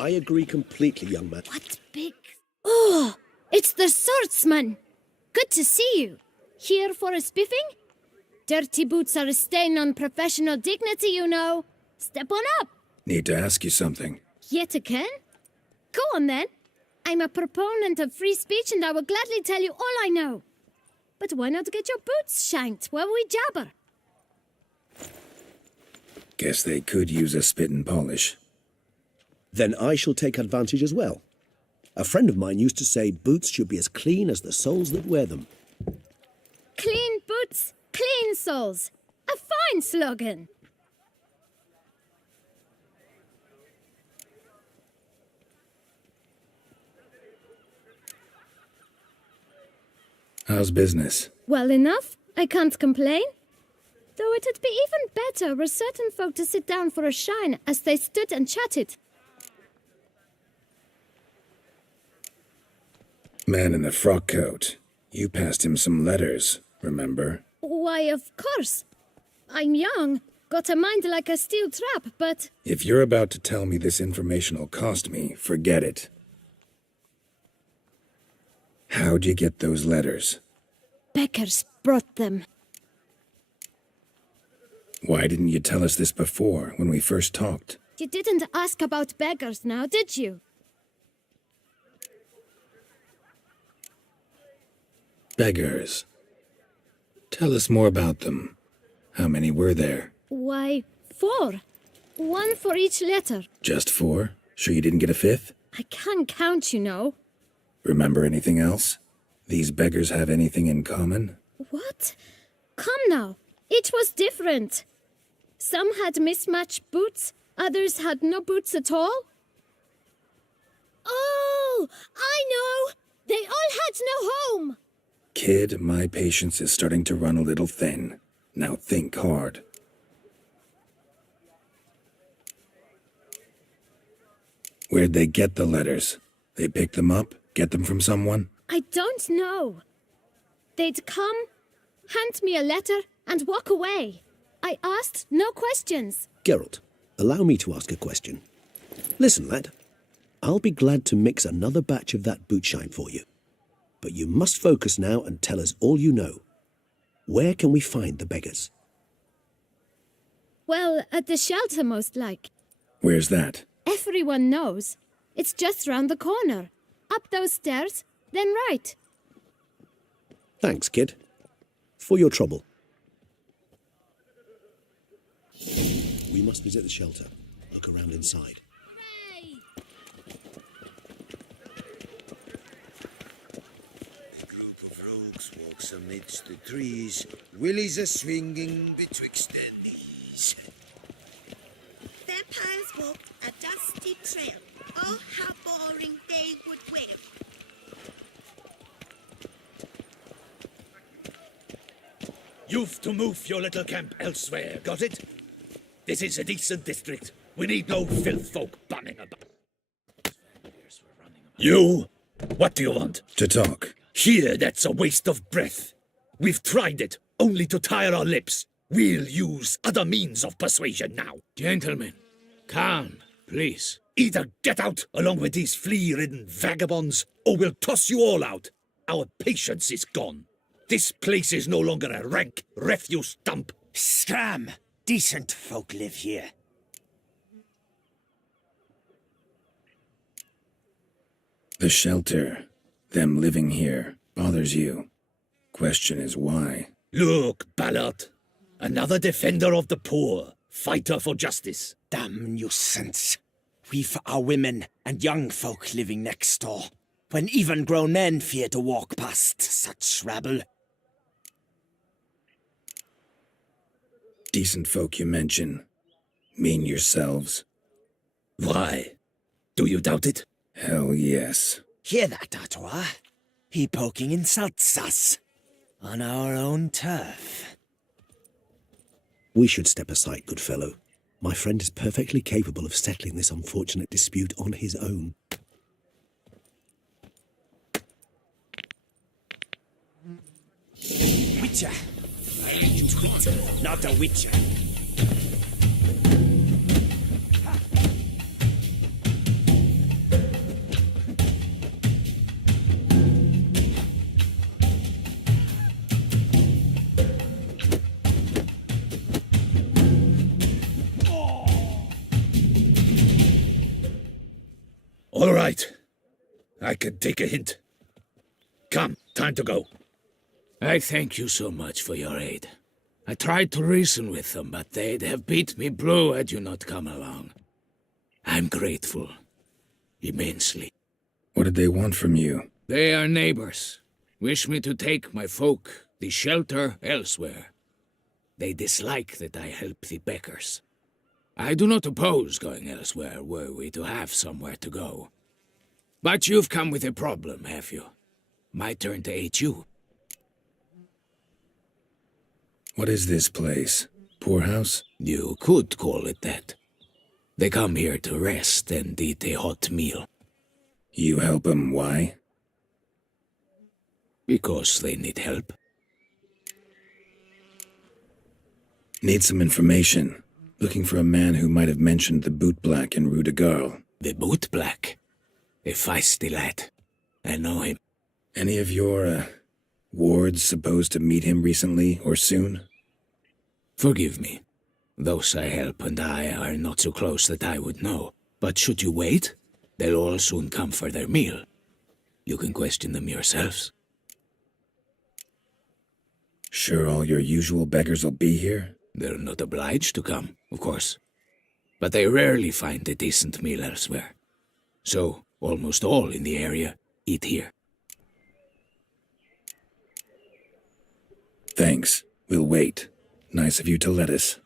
I agree completely, young man. What big... Oh, it's the swordsman. Good to see you. Here for a spiffing? Dirty boots are a stain on professional dignity, you know. Step on up. Need to ask you something. Yet again? Go on then. I'm a proponent of free speech and I will gladly tell you all I know. But why not get your boots shanked while we jabber? Guess they could use a spit and polish. Then I shall take advantage as well. A friend of mine used to say boots should be as clean as the soles that wear them. Clean boots, clean soles. A fine slogan. How's business? Well enough. I can't complain. Though it'd be even better were certain folk to sit down for a shine as they stood and chatted. Man in the frock coat. You passed him some letters, remember? Why, of course. I'm young, got a mind like a steel trap, but... If you're about to tell me this information will cost me, forget it. How'd you get those letters? beggars brought them. Why didn't you tell us this before, when we first talked? You didn't ask about beggars now, did you? Beggars. Tell us more about them. How many were there? Why, 4. 1 for each letter. Just 4? Sure you didn't get a 5th? I can't count, you know. Remember anything else? These beggars have anything in common? What? Come now. Each was different. Some had mismatched boots, others had no boots at all. Oh, I know! They all had no home! Kid, my patience is starting to run a little thin. Now think hard. Where'd they get the letters? They pick them up? Get them from someone? I don't know. They'd come, hand me a letter, and walk away. I asked no questions. Geralt, allow me to ask a question. Listen, lad. I'll be glad to mix another batch of that bootshine for you. But you must focus now and tell us all you know. Where can we find the beggars? Well, at the shelter, most like. Where's that? Everyone knows. It's just round the corner. Up those stairs, then right. Thanks, kid. For your trouble. We must visit the shelter. Look around inside. A group of rogues walks amidst the trees, willies a swinging betwixt their knees. Vampires walk a dusty trail. Oh, how boring they would wear. You've to move your little camp elsewhere, got it? This is a decent district. We need no filth folk bunning about. You? What do you want? To talk. Here, that's a waste of breath. We've tried it, only to tire our lips. We'll use other means of persuasion now. Gentlemen, calm, please. Either get out along with these flea-ridden vagabonds, or we'll toss you all out. Our patience is gone. This place is no longer a rank refuse dump. Scram! Decent folk live here. The shelter, them living here, bothers you. Question is why? Look, Ballard. Another defender of the poor, fighter for justice. Damn nuisance. We've our women and young folk living next door, when even grown men fear to walk past such rabble. Decent folk you mention. Mean yourselves? Why? Do you doubt it? Hell yes. Hear that, Artois? He poking insults us. On our own turf. We should step aside, good fellow. My friend is perfectly capable of settling this unfortunate dispute on his own. Whitcher. I mean Whitcher, not a Witcher. All right. I can take a hint. Come, time to go. I thank you so much for your aid. I tried to reason with them, but they'd have beat me blue had you not come along. I'm grateful. Immensely. What did they want from you? They are neighbors. Wish me to take my folk, the shelter, elsewhere. They dislike that I help the beggars. I do not oppose going elsewhere were we to have somewhere to go. But you've come with a problem, have you? My turn to aid you. What is this place? Poorhouse? You could call it that. They come here to rest and eat a hot meal. You help them, why? Because they need help. Need some information. Looking for a man who might have mentioned the bootblack in Rue de Garl. The bootblack? A feisty lad. I know him. Any of your, Ward's supposed to meet him recently or soon? Forgive me. Those I help and I are not so close that I would know. But should you wait, they'll all soon come for their meal. You can question them yourselves. Sure all your usual beggars will be here? They're not obliged to come, of course. But they rarely find a decent meal elsewhere. So, almost all in the area eat here. Thanks. We'll wait. Nice of you to let us.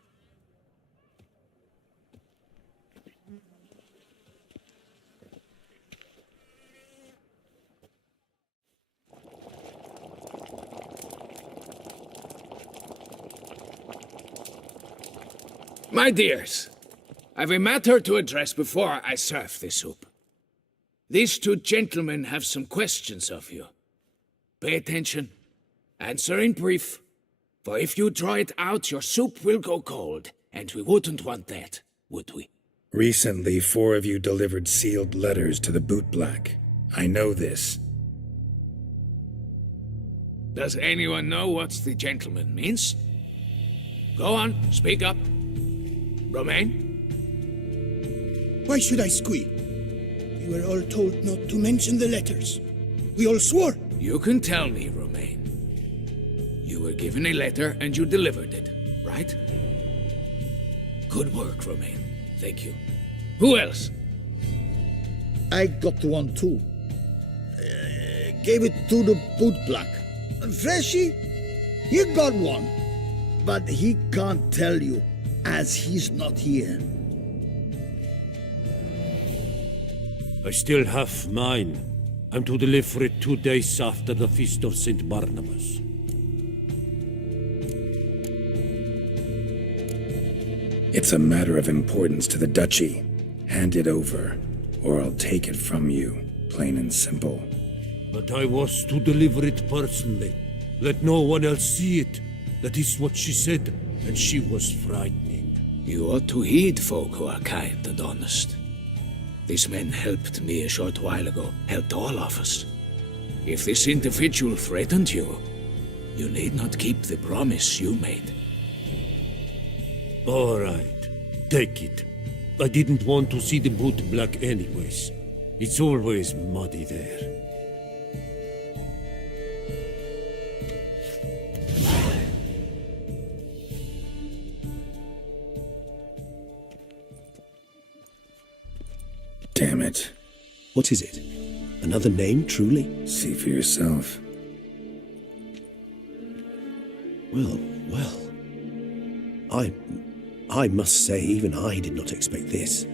My dears, I've a matter to address before I serve the soup. These two gentlemen have some questions of you. Pay attention. Answer in brief. For if you draw it out, your soup will go cold, and we wouldn't want that, would we? Recently, 4 of you delivered sealed letters to the bootblack. I know this. Does anyone know what the gentleman means? Go on, speak up. Romain? Why should I squeal? We were all told not to mention the letters. We all swore. You can tell me, Romain. You were given a letter and you delivered it, right? Good work, Romain. Thank you. Who else? I got one too. Gave it to the bootblack. Freshie, he got one. But he can't tell you, as he's not here. I still have mine. I'm to deliver it 2 days after the Feast of St. Barnabas. It's a matter of importance to the Duchy. Hand it over, or I'll take it from you, plain and simple. But I was to deliver it personally. Let no one else see it. That is what she said, and she was frightening. You ought to heed folk who are kind and honest. These men helped me a short while ago, helped all of us. If this individual threatened you, you need not keep the promise you made. All right, take it. I didn't want to see the bootblack anyways. It's always muddy there. Damn it. What is it? Another name, truly? See for yourself. Well. I must say, even I did not expect this.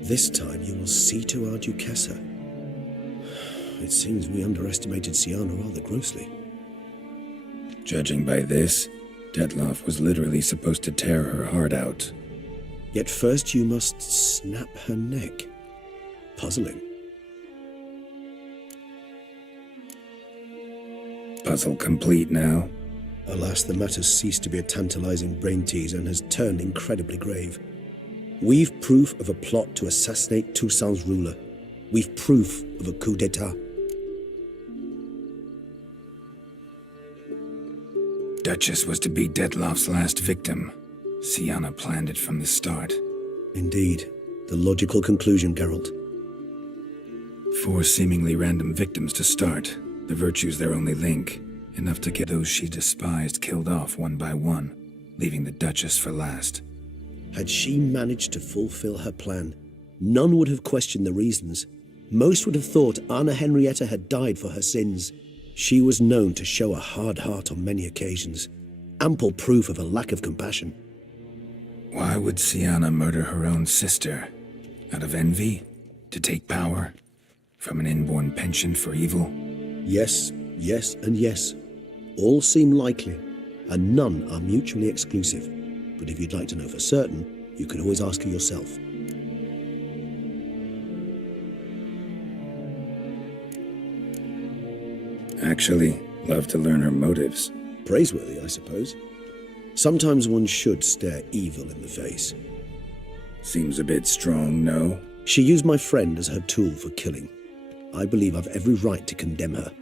This time you will see to our Duchessa. It seems we underestimated Siana rather grossly. Judging by this, Detloff was literally supposed to tear her heart out. Yet first you must snap her neck. Puzzling. Puzzle complete now. Alas, the matter's ceased to be a tantalizing brain tease and has turned incredibly grave. We've proof of a plot to assassinate Toussaint's ruler. We've proof of a coup d'etat. Duchess was to be Detloff's last victim. Siana planned it from the start. Indeed. The logical conclusion, Geralt. 4 seemingly random victims to start. The virtue's their only link. Enough to get those she despised killed off one by one, leaving the Duchess for last. Had she managed to fulfill her plan, none would have questioned the reasons. Most would have thought Anna Henrietta had died for her sins. She was known to show a hard heart on many occasions. Ample proof of a lack of compassion. Why would Siana murder her own sister? Out of envy? To take power? From an inborn penchant for evil? Yes, and yes. All seem likely, and none are mutually exclusive. But if you'd like to know for certain, you can always ask her yourself. Actually, love to learn her motives. Praiseworthy, I suppose. Sometimes one should stare evil in the face. Seems a bit strong, no? She used my friend as her tool for killing. I believe I've every right to condemn her.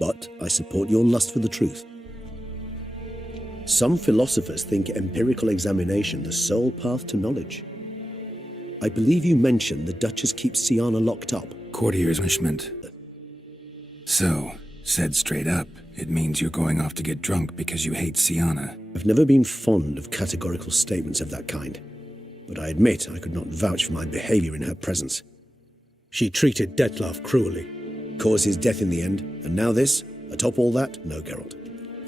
but I support your lust for the truth. Some philosophers think empirical examination the sole path to knowledge. I believe you mentioned the Duchess keeps Siana locked up. Courtier's punishment. So, said straight up, it means you're going off to get drunk because you hate Siana. I've never been fond of categorical statements of that kind, but I admit I could not vouch for my behavior in her presence. She treated Dettlaff cruelly. Caused his death in the end, and now this? Atop all that? No, Geralt.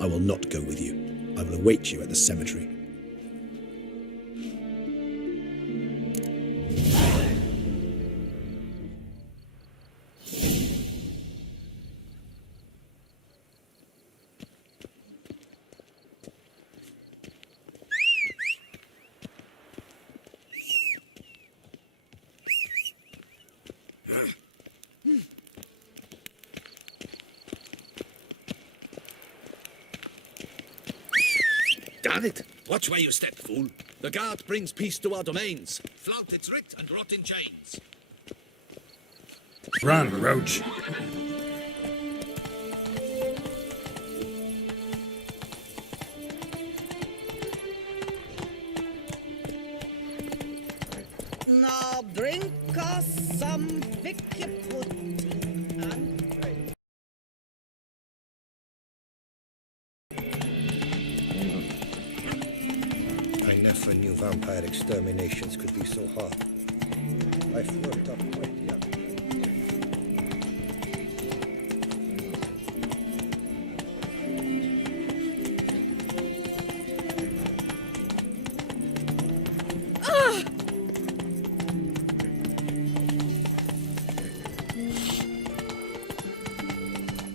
I will not go with you. I will await you at the cemetery. Damn it! Watch where you step, fool. The guard brings peace to our domains. Flout its writ and rot in chains. Run, Roach. Now drink us some vicky pudding and pray. I never knew vampire exterminations could be so hard. I've worked up quite young.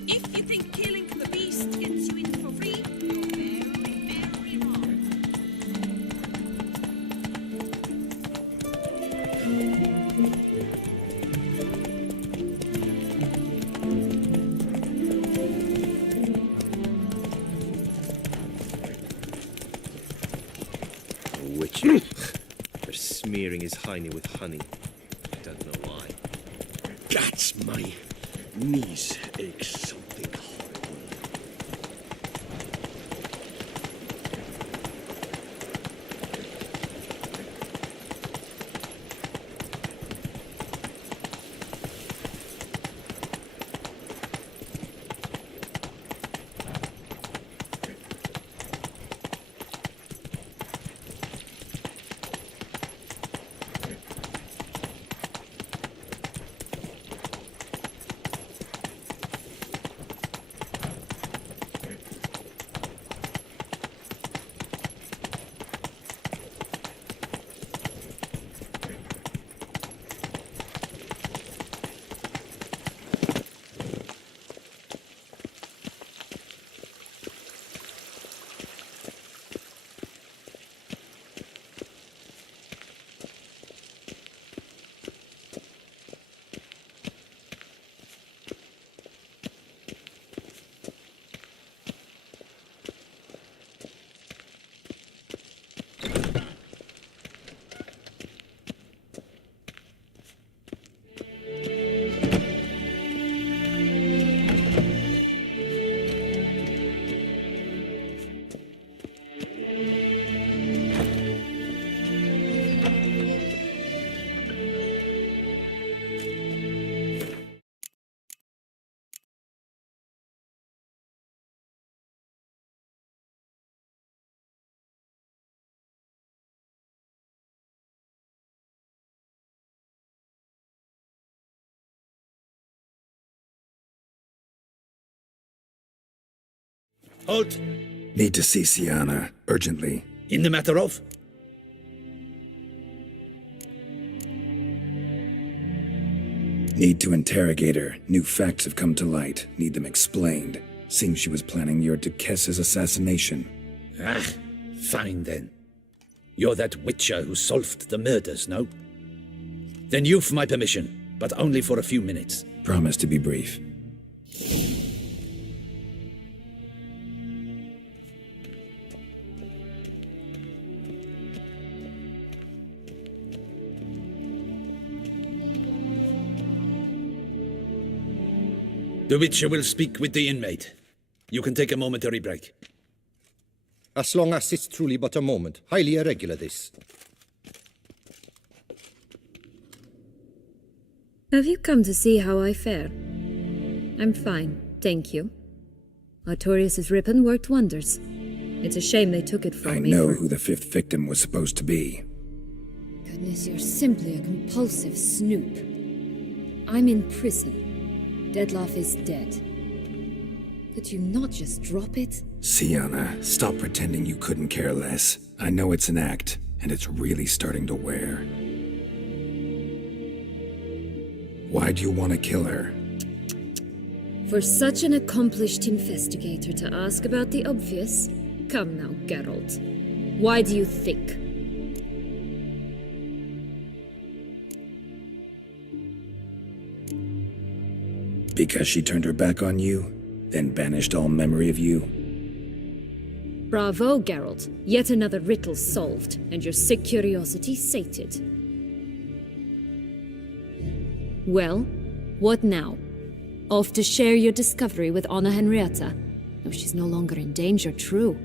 If you think killing the beast gets you in for free, you're very, very wrong. Whitcher. For smearing his hiney with honey. I don't know why. That's my knees ache something horrible. Halt! Need to see Siana, urgently. In the matter of? Need to interrogate her. New facts have come to light. Need them explained. Seems she was planning your Duquesse's assassination. Ah, fine then. You're that Whitcher who solved the murders, no? Then you've my permission, but only for a few minutes. Promise to be brief. The Witcher will speak with the inmate. You can take a momentary break. As long as it's truly but a moment. Highly irregular, this. Have you come to see how I fare? I'm fine, thank you. Artorius' ribbon worked wonders. It's a shame they took it from me. I know who the fifth victim was supposed to be. Goodness, you're simply a compulsive snoop. I'm in prison. Dettlaff is dead. Could you not just drop it? Sienna, stop pretending you couldn't care less. I know it's an act, and it's really starting to wear. Why do you want to kill her? For such an accomplished investigator to ask about the obvious? Come now, Geralt. Why do you think? Because she turned her back on you, then banished all memory of you? Bravo, Geralt. Yet another riddle solved, and your sick curiosity sated. Well, what now? Off to share your discovery with Anna Henrietta? No, she's no longer in danger, true.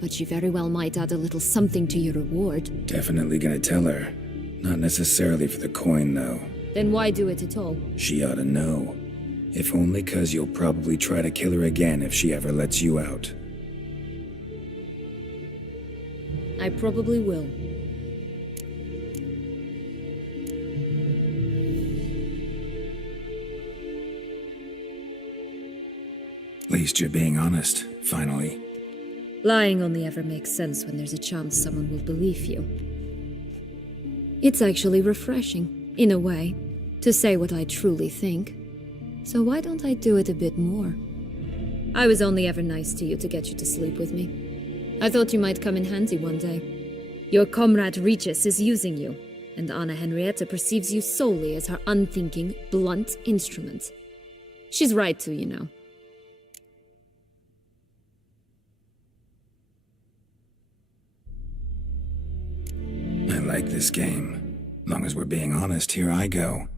But she very well might add a little something to your reward. Definitely gonna tell her. Not necessarily for the coin, though. Then why do it at all? She ought to know. If only 'cause you'll probably try to kill her again if she ever lets you out. I probably will. At least you're being honest, finally. Lying only ever makes sense when there's a chance someone will believe you. It's actually refreshing, in a way, to say what I truly think. So why don't I do it a bit more? I was only ever nice to you to get you to sleep with me. I thought you might come in handy one day. Your comrade Regis is using you, and Anna Henrietta perceives you solely as her unthinking, blunt instrument. She's right to, you know. I like this game. Long as we're being honest, here I go.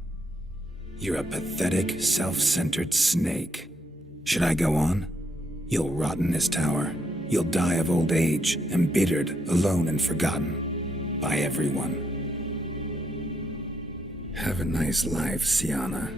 You're a pathetic, self-centered snake. Should I go on? You'll rot in this tower. You'll die of old age, embittered, alone, and forgotten. By everyone. Have a nice life, Sienna.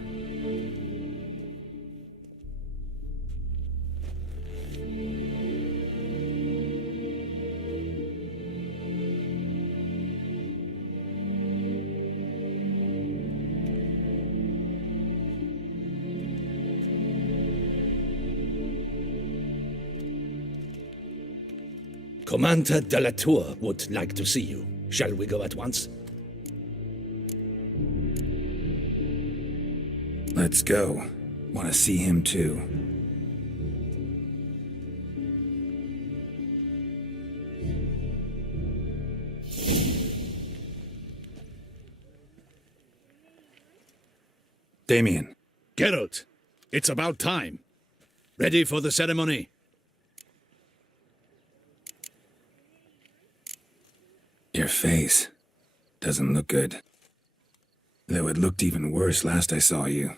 Commander de la Tour would like to see you. Shall we go at once? Let's go. Want to see him too. Damien. Geralt, it's about time. Ready for the ceremony? Your face doesn't look good. Though it looked even worse last I saw you.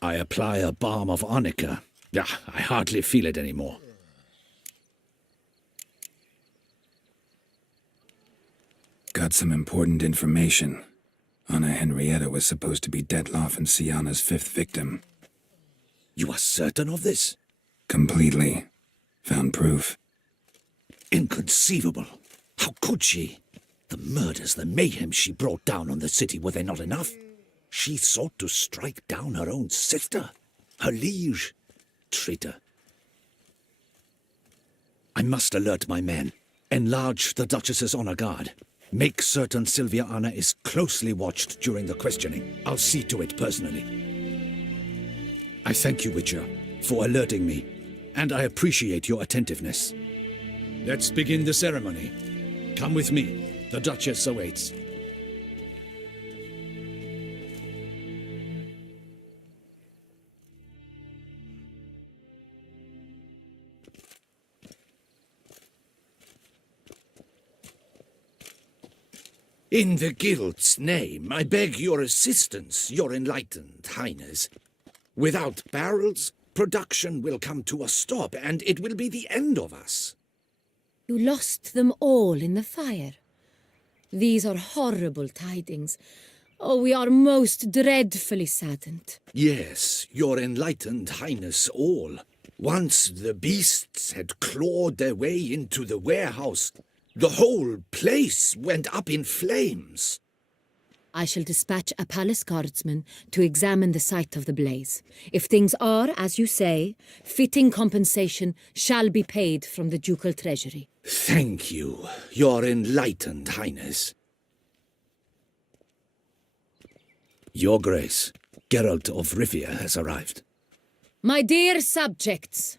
I apply a balm of arnica. Yeah, I hardly feel it anymore. Got some important information. Anna Henrietta was supposed to be Dettlaff and Sienna's fifth victim. You are certain of this? Completely. Found proof. Inconceivable. How could she? The murders, the mayhem she brought down on the city, were they not enough? She sought to strike down her own sister, her liege. Traitor. I must alert my men. Enlarge the Duchess's honor guard. Make certain Sylvia Anna is closely watched during the questioning. I'll see to it personally. I thank you, Witcher, for alerting me, and I appreciate your attentiveness. Let's begin the ceremony. Come with me. The Duchess awaits. In the Guild's name, I beg your assistance, your enlightened highness. Without barrels, production will come to a stop, and it will be the end of us. You lost them all in the fire. These are horrible tidings. Oh, we are most dreadfully saddened. Yes, your enlightened highness all. Once the beasts had clawed their way into the warehouse, the whole place went up in flames. I shall dispatch a palace guardsman to examine the site of the blaze. If things are, as you say, fitting compensation shall be paid from the ducal treasury. Thank you, your enlightened highness. Your Grace, Geralt of Rivia has arrived. My dear subjects,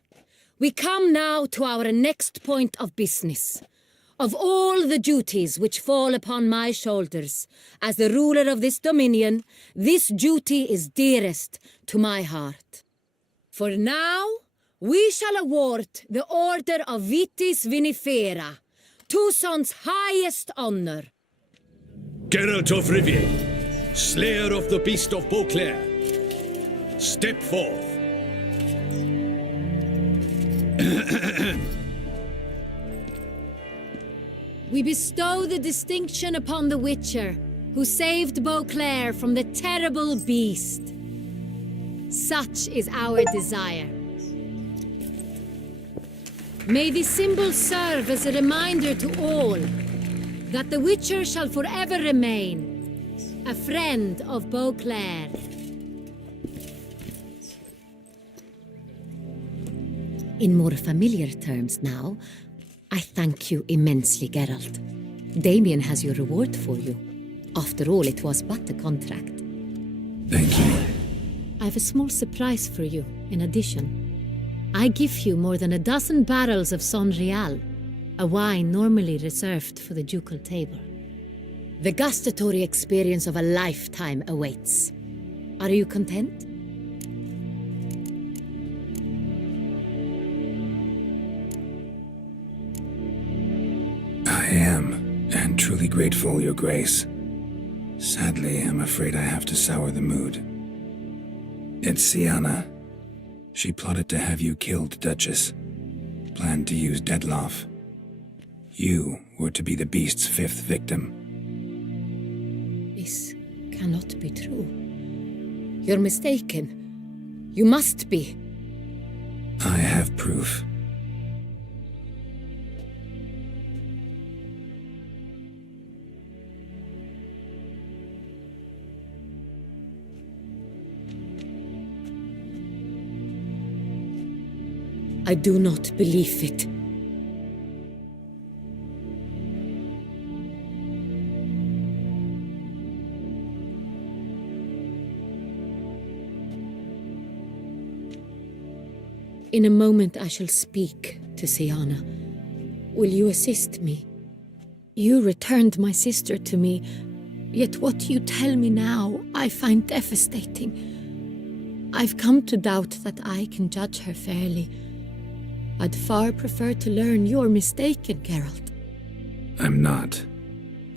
we come now to our next point of business. Of all the duties which fall upon my shoulders, as the ruler of this dominion, this duty is dearest to my heart. For now, we shall award the Order of Vitis Vinifera, Tuson's highest honor. Geralt of Rivia, slayer of the beast of Beauclair, step forth. We bestow the distinction upon the Witcher, who saved Beauclair from the terrible beast. Such is our desire. May this symbol serve as a reminder to all that the Witcher shall forever remain a friend of Beauclair. In more familiar terms now, I thank you immensely, Geralt. Damien has your reward for you. After all, it was but a contract. Thank you. I have a small surprise for you, in addition. I give you more than a dozen barrels of Son Real, a wine normally reserved for the ducal table. The gustatory experience of a lifetime awaits. Are you content? I am, and truly grateful, Your Grace. Sadly, I'm afraid I have to sour the mood. It's Sienna. She plotted to have you killed, Duchess. Planned to use Dettlaff. You were to be the beast's fifth victim. This cannot be true. You're mistaken. You must be. I have proof. I do not believe it. In a moment I shall speak to Sienna. Will you assist me? You returned my sister to me, yet what you tell me now I find devastating. I've come to doubt that I can judge her fairly. I'd far prefer to learn you're mistaken, Geralt. I'm not.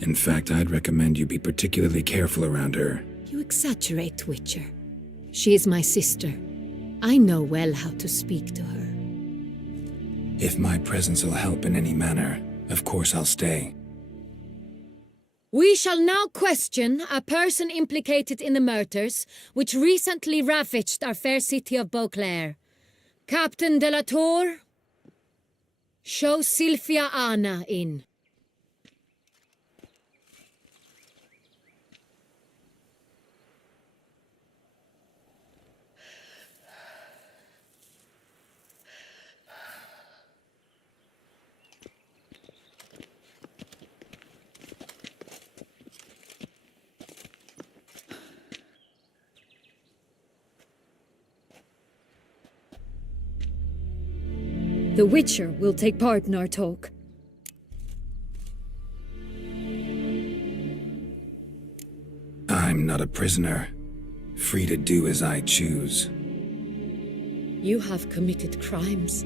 In fact, I'd recommend you be particularly careful around her. You exaggerate, Whitcher. She is my sister. I know well how to speak to her. If my presence will help in any manner, of course I'll stay. We shall now question a person implicated in the murders which recently ravaged our fair city of Beauclair. Captain de la Tour, show Sylvia Anna in. The Witcher will take part in our talk. I'm not a prisoner, free to do as I choose. You have committed crimes.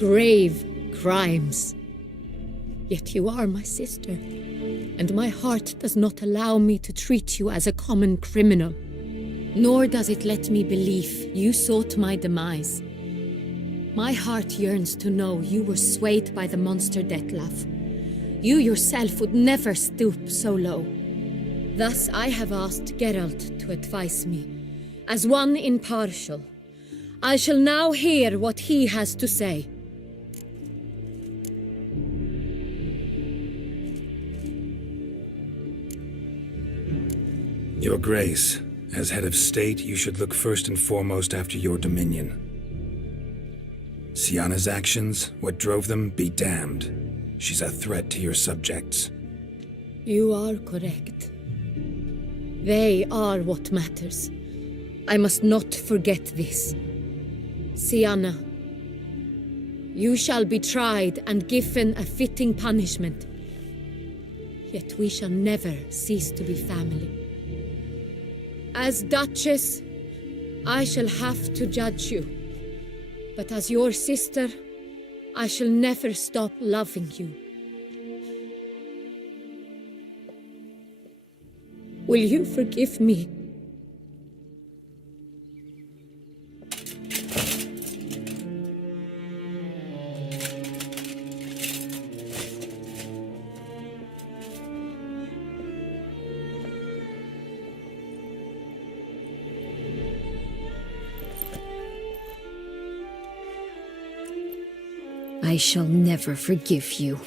Grave crimes. Yet you are my sister, and my heart does not allow me to treat you as a common criminal. nor does it let me believe you sought my demise. My heart yearns to know you were swayed by the monster Dettlaff. You yourself would never stoop so low. Thus I have asked Geralt to advise me, as one impartial. I shall now hear what he has to say. Your Grace, as head of state, you should look first and foremost after your dominion. Sienna's actions, what drove them, be damned. She's a threat to your subjects. You are correct. They are what matters. I must not forget this. Sienna, you shall be tried and given a fitting punishment. Yet we shall never cease to be family. As Duchess, I shall have to judge you. But as your sister, I shall never stop loving you. Will you forgive me? I shall never forgive you.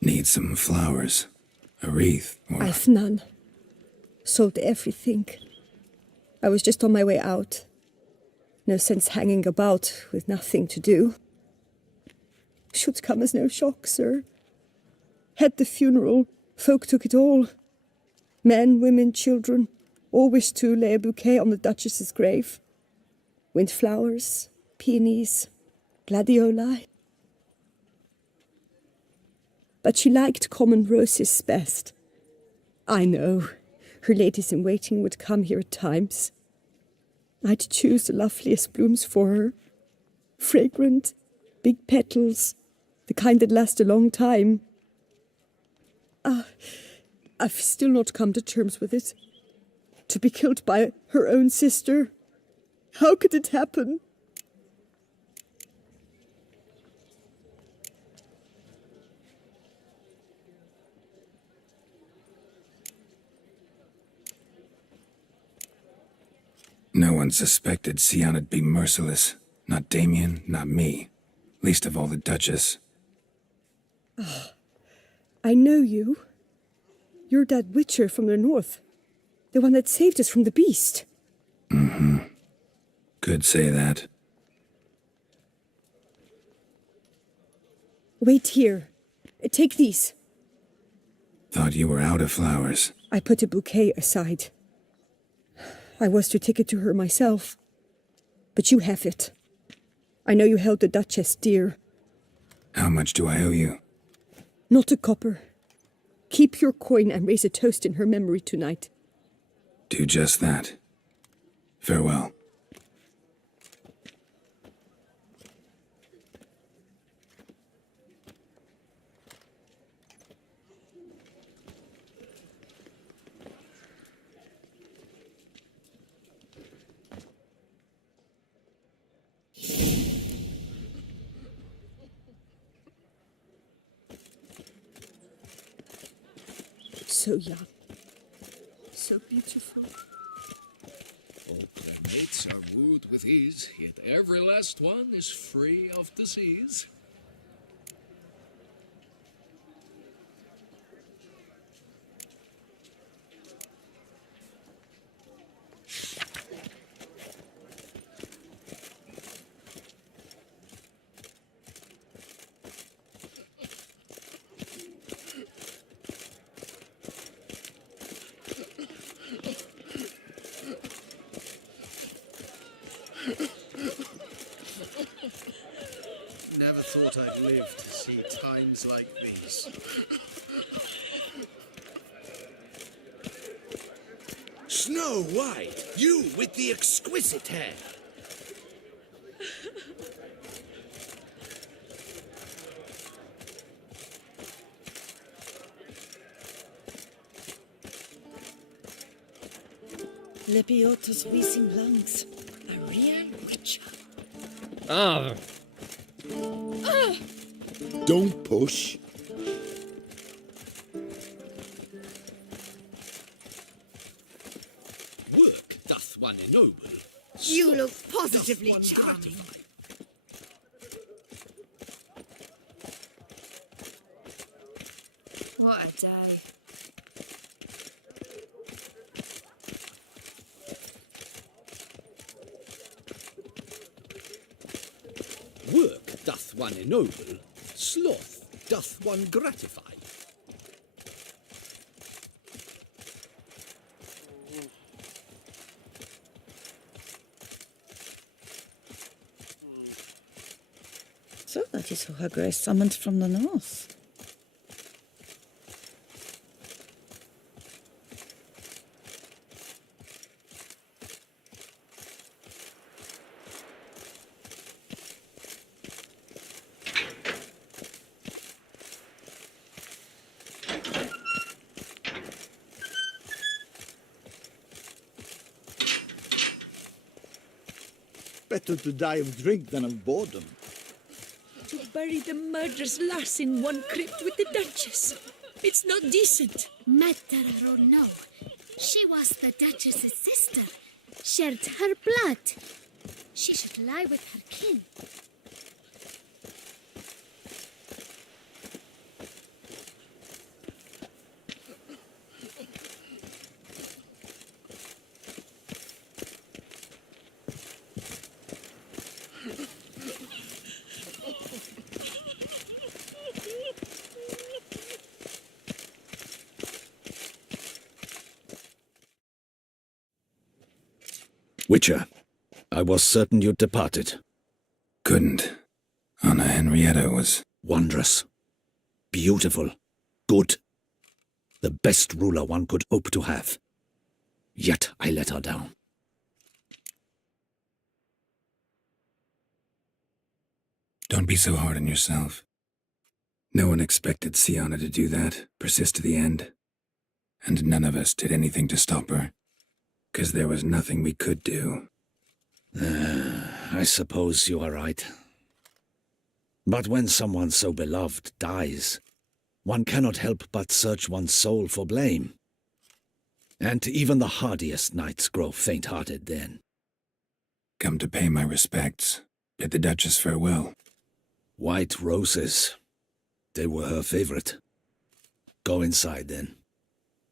Need some flowers. A wreath, or... I've none. Sold everything. I was just on my way out. No sense hanging about with nothing to do. Should come as no shock, sir. Had the funeral, folk took it all. Men, women, children, all wished to lay a bouquet on the Duchess's grave. Windflowers, peonies, gladioli. But she liked common roses best. I know, her ladies-in-waiting would come here at times. I'd choose the loveliest blooms for her. Fragrant, big petals, the kind that last a long time. I've still not come to terms with it. To be killed by her own sister. How could it happen? No one suspected Sienna'd be merciless. Not Damien, not me. Least of all the Duchess. Oh, I know you. You're that Whitcher from the north. The one that saved us from the beast. Mm-hmm. Could say that. Wait here. Take these. Thought you were out of flowers. I put a bouquet aside. I was to take it to her myself. But you have it. I know you held the Duchess dear. How much do I owe you? Not a copper. Keep your coin and raise a toast in her memory tonight. Do just that. Farewell. So young. So beautiful. All primates are wooed with ease, yet every last one is free of disease. Never thought I'd live to see times like these. Snow White, you with the exquisite hair. Lepiotus vising lungs. A real witcher. Ah! Don't push. Work doth one ennoble. You look positively charming. What a day. Work doth one ennoble, sloth doth one gratify. So that is who her grace summoned from the north. Better to die of drink than of boredom. To bury the murderous lass in one crypt with the Duchess. It's not decent. Matter or no, she was the Duchess's sister. Shared her blood. She should lie with her kin. Whitcher, I was certain you'd departed. Couldn't. Anna Henrietta was... wondrous. Beautiful. Good. The best ruler one could hope to have. Yet I let her down. Don't be so hard on yourself. No one expected Sienna to do that, persist to the end. And none of us did anything to stop her. 'Cause there was nothing we could do. I suppose you are right. But when someone so beloved dies, one cannot help but search one's soul for blame. And even the hardiest knights grow faint-hearted then. Come to pay my respects. Bid the Duchess farewell. White roses. They were her favorite. Go inside then.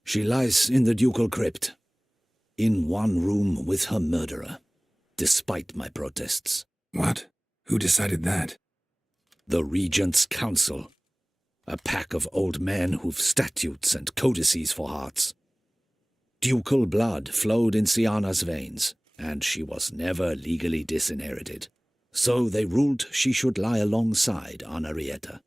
She lies in the ducal crypt. In one room with her murderer, despite my protests. What? Who decided that? The Regent's Council. A pack of old men who've statutes and codices for hearts. Ducal blood flowed in Sienna's veins, and she was never legally disinherited. So they ruled she should lie alongside Anarietta.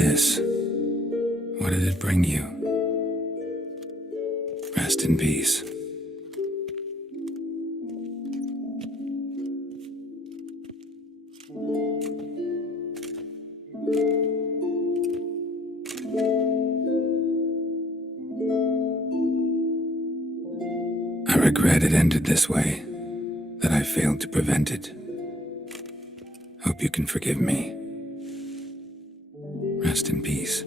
this? What did it bring you? Rest in peace. I regret it ended this way, that I failed to prevent it. Hope you can forgive me. Rest in peace.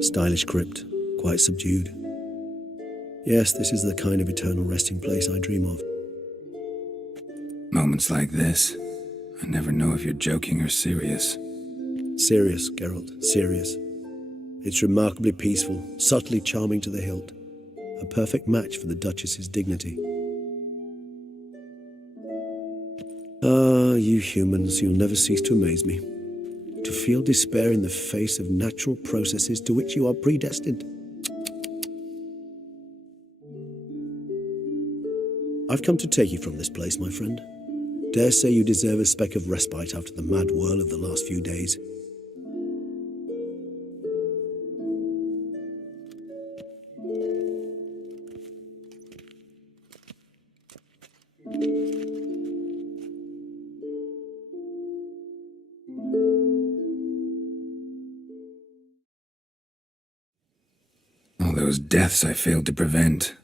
Stylish crypt, quite subdued. Yes, this is the kind of eternal resting place I dream of. Moments like this, I never know if you're joking or serious. Serious, Geralt, serious. It's remarkably peaceful, subtly charming to the hilt. A perfect match for the Duchess's dignity. Ah, you humans, you'll never cease to amaze me. To feel despair in the face of natural processes to which you are predestined. I've come to take you from this place, my friend. Dare say you deserve a speck of respite after the mad whirl of the last few days. All those deaths I failed to prevent.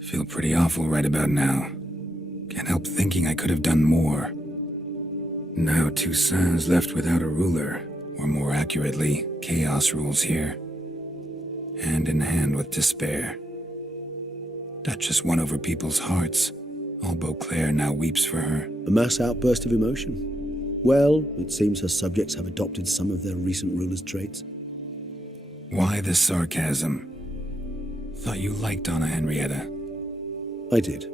Feel pretty awful right about now. Can't help thinking I could have done more. Now Toussaint's left without a ruler, or more accurately, chaos rules here. Hand in hand with despair. Duchess won over people's hearts. All Beauclair now weeps for her. A mass outburst of emotion. Well, it seems her subjects have adopted some of their recent ruler's traits. Why the sarcasm? Thought you liked Donna Henrietta. I did.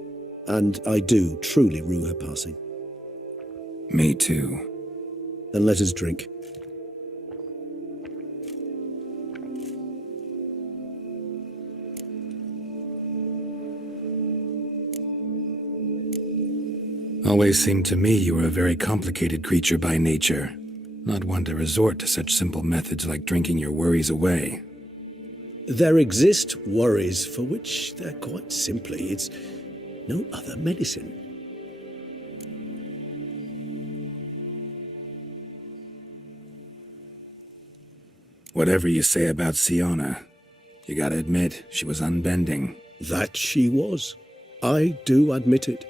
And I do truly rue her passing. Me too. Then let us drink. Always seemed to me you were a very complicated creature by nature. Not one to resort to such simple methods like drinking your worries away. There exist worries for which they're quite simply, it's no other medicine. Whatever you say about Siona, you gotta admit, she was unbending. That she was. I do admit it.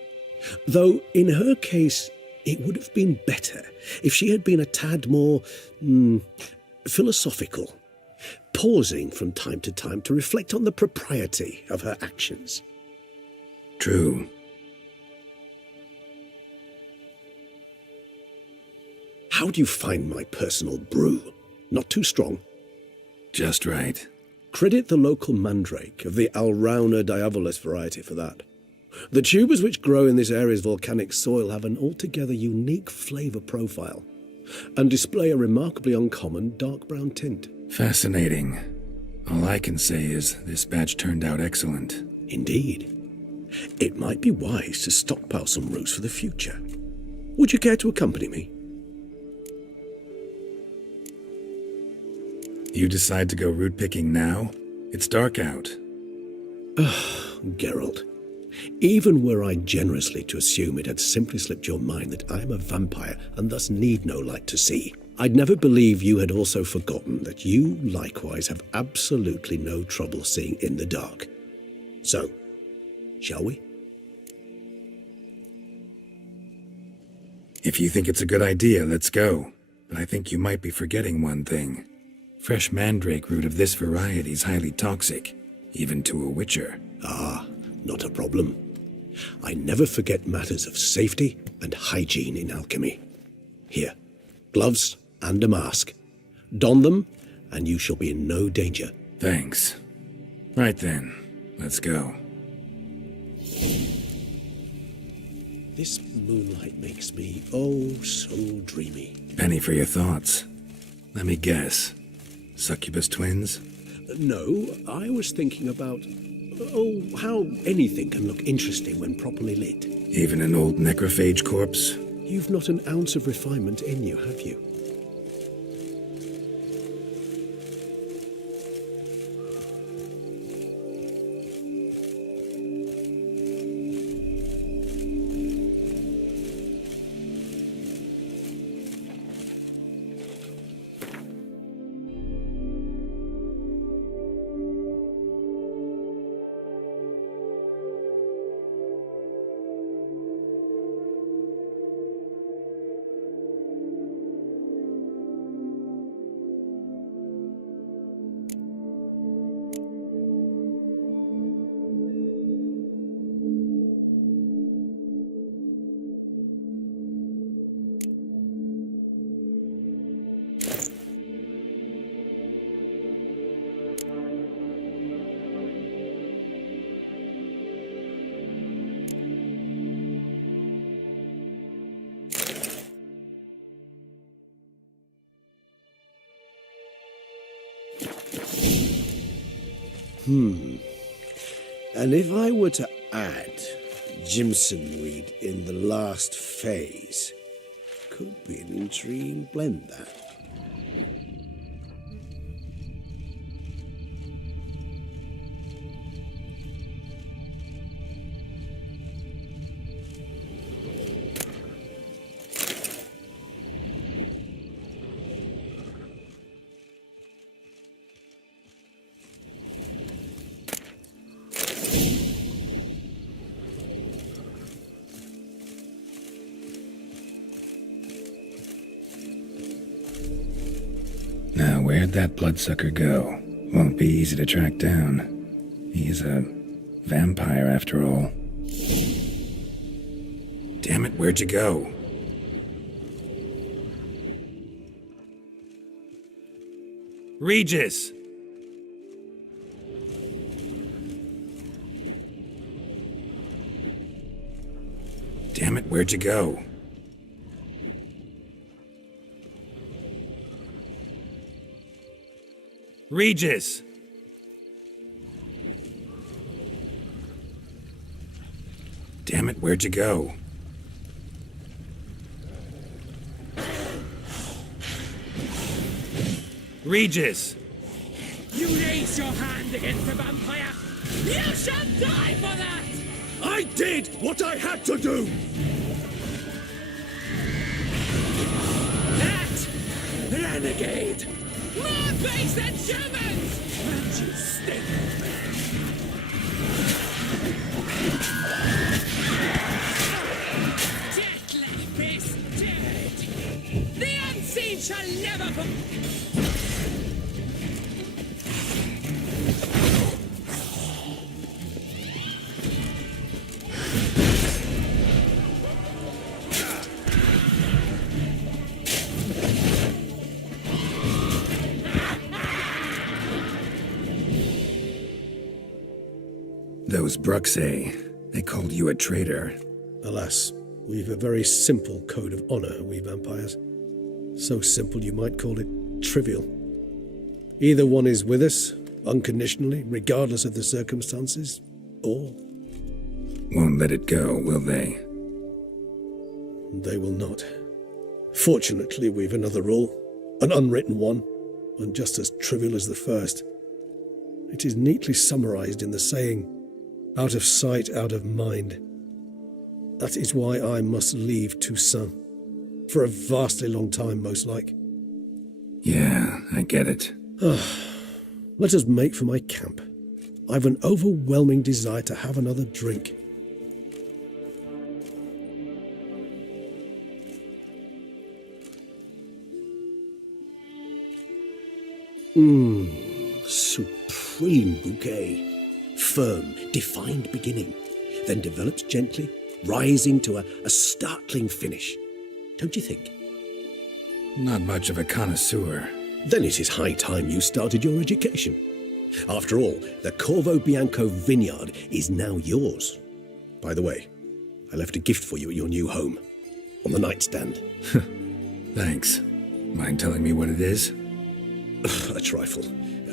Though, in her case, it would have been better if she had been a tad more philosophical, pausing from time to time to reflect on the propriety of her actions. True. How do you find my personal brew? Not too strong? Just right. Credit the local mandrake of the Alrauna diavolis variety for that. The tubers which grow in this area's volcanic soil have an altogether unique flavour profile and display a remarkably uncommon dark brown tint. Fascinating. All I can say is this batch turned out excellent. Indeed. It might be wise to stockpile some roots for the future. Would you care to accompany me? You decide to go root picking now? It's dark out. Geralt, even were I generously to assume it had simply slipped your mind that I am a vampire and thus need no light to see, I'd never believe you had also forgotten that you likewise have absolutely no trouble seeing in the dark. So, shall we? If you think it's a good idea, let's go. But I think you might be forgetting one thing. Fresh mandrake root of this variety is highly toxic, even to a Witcher. Ah, not a problem. I never forget matters of safety and hygiene in alchemy. Here, gloves and a mask. Don them, and you shall be in no danger. Thanks. Right then, let's go. This moonlight makes me, oh, so dreamy. Penny for your thoughts. Let me guess. Succubus twins? No, I was thinking about, Oh, how anything can look interesting when properly lit. Even an old necrophage corpse? You've not an ounce of refinement in you, have you? And if I were to add Jimson weed in the last phase, could be an intriguing blend, that. Now, where'd that bloodsucker go? Won't be easy to track down. He's a vampire, after all. Damn it, where'd you go? Regis! Damn it, where'd you go? Regis! Damn it, where'd you go? Regis! You raise your hand against the vampire! You shall die for that! I did what I had to do! That renegade! More face than humans! And you stink! Deathly beast dead! The unseen shall never Those Bruxay, they called you a traitor. Alas, we've a very simple code of honor, we vampires. So simple you might call it trivial. Either one is with us, unconditionally, regardless of the circumstances, or... Won't let it go, will they? They will not. Fortunately, we've another rule, an unwritten one, and just as trivial as the first. It is neatly summarized in the saying, out of sight, out of mind. That is why I must leave Toussaint. For a vastly long time, most like. Yeah, I get it. Let us make for my camp. I've an overwhelming desire to have another drink. Supreme bouquet. Firm, defined beginning, then develops gently, rising to a startling finish. Don't you think? Not much of a connoisseur. Then it is high time you started your education. After all, the Corvo Bianco vineyard is now yours. By the way, I left a gift for you at your new home, on the nightstand. Thanks. Mind telling me what it is? A trifle.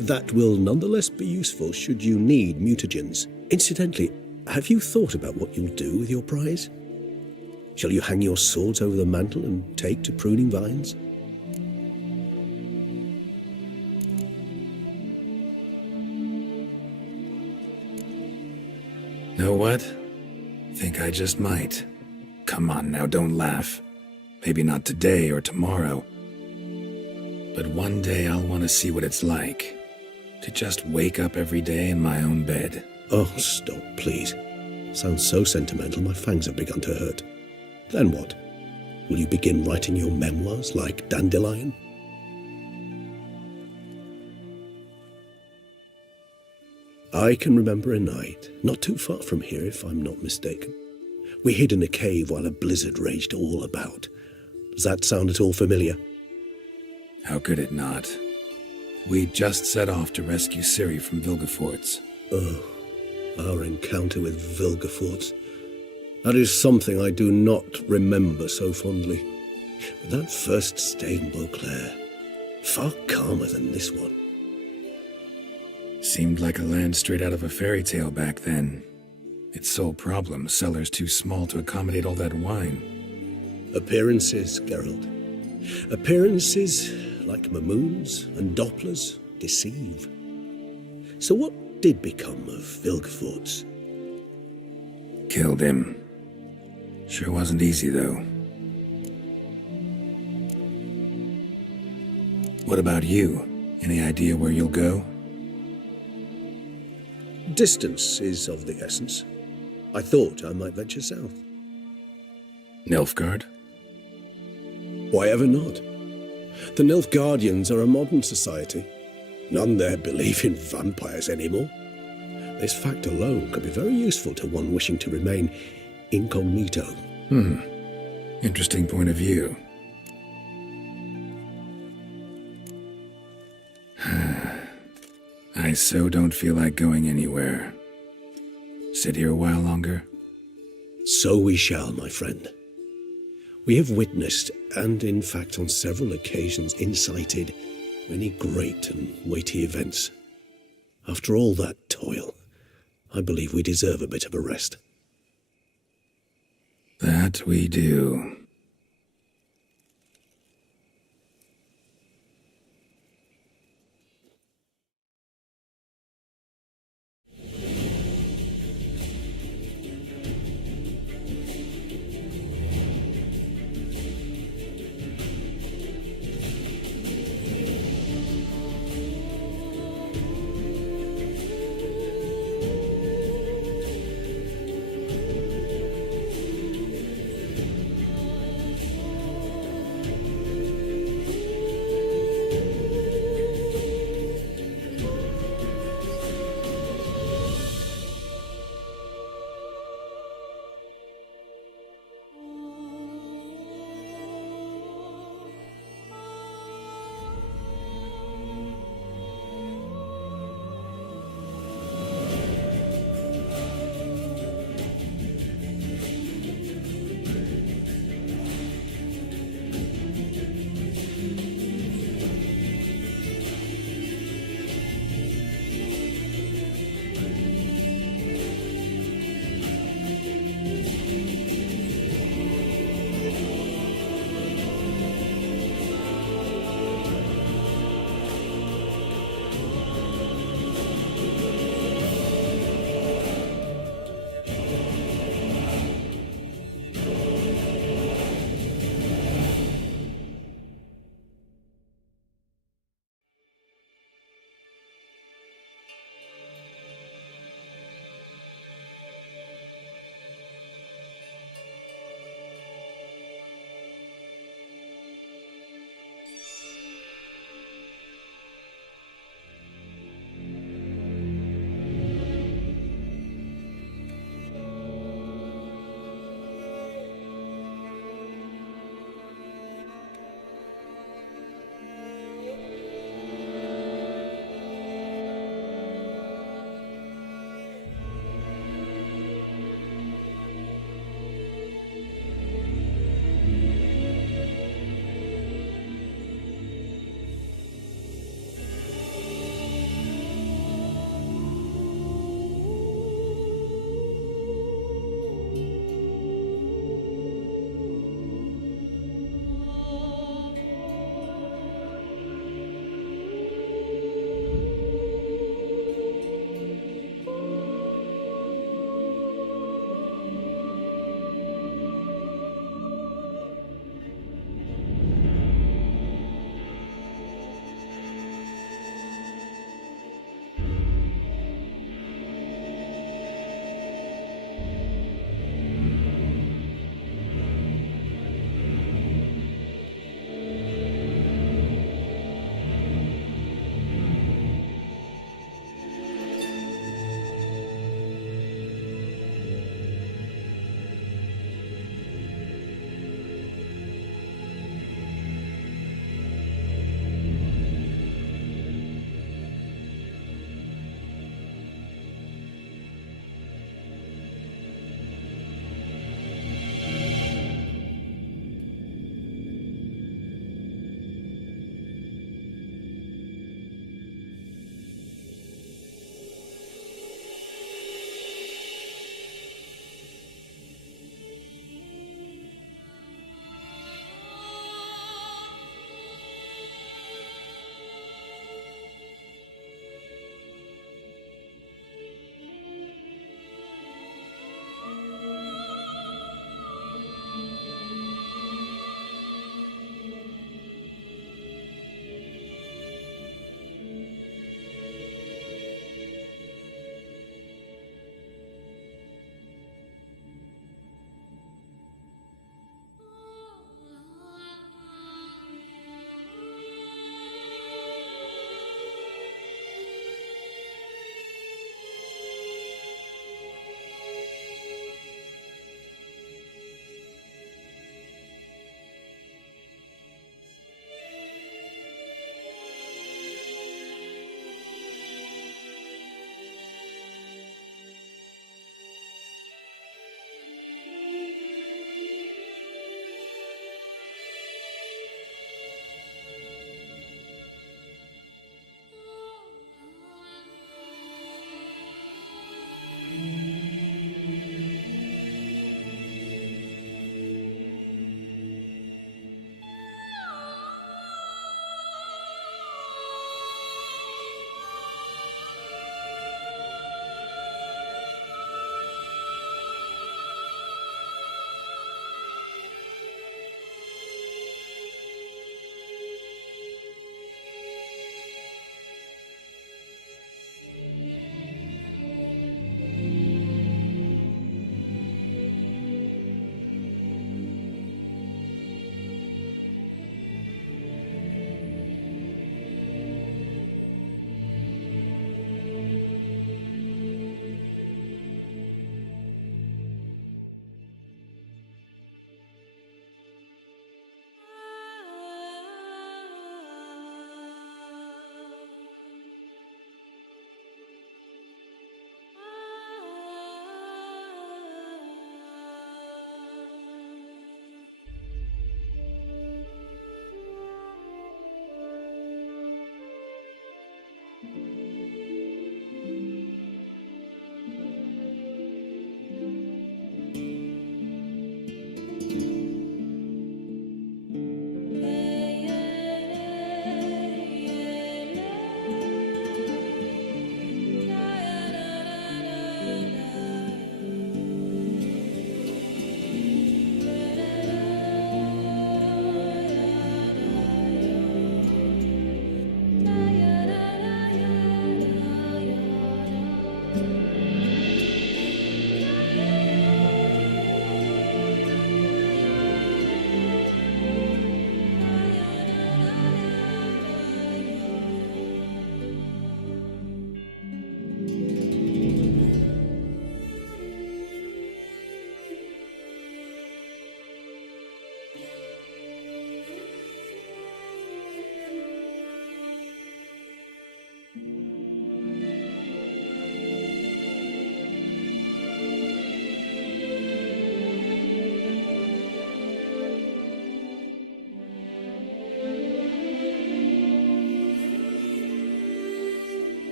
That will nonetheless be useful should you need mutagens. Incidentally, have you thought about what you'll do with your prize? Shall you hang your swords over the mantle and take to pruning vines? Know what? Think I just might. Come on now, don't laugh. Maybe not today or tomorrow. But one day I'll want to see what it's like. To just wake up every day in my own bed. Oh, stop, please. Sounds so sentimental, my fangs have begun to hurt. Then what? Will you begin writing your memoirs like Dandelion? I can remember a night, not too far from here if I'm not mistaken. We hid in a cave while a blizzard raged all about. Does that sound at all familiar? How could it not? We just set off to rescue Ciri from Vilgefortz. Oh, our encounter with Vilgefortz. That is something I do not remember so fondly. But that first stay in Beauclair, far calmer than this one. Seemed like a land straight out of a fairy tale back then. Its sole problem, cellars too small to accommodate all that wine. Appearances, Geralt. Appearances, like Mamoons and Dopplers, deceive. So what did become of Vilgefortz? Killed him. Sure wasn't easy, though. What about you? Any idea where you'll go? Distance is of the essence. I thought I might venture south. Nilfgaard? Why ever not? The Nilfgaardians are a modern society. None there believe in vampires anymore. This fact alone could be very useful to one wishing to remain incognito. Interesting point of view. I so don't feel like going anywhere. Sit here a while longer? So we shall, my friend. We have witnessed, and in fact on several occasions incited, many great and weighty events. After all that toil, I believe we deserve a bit of a rest. That we do.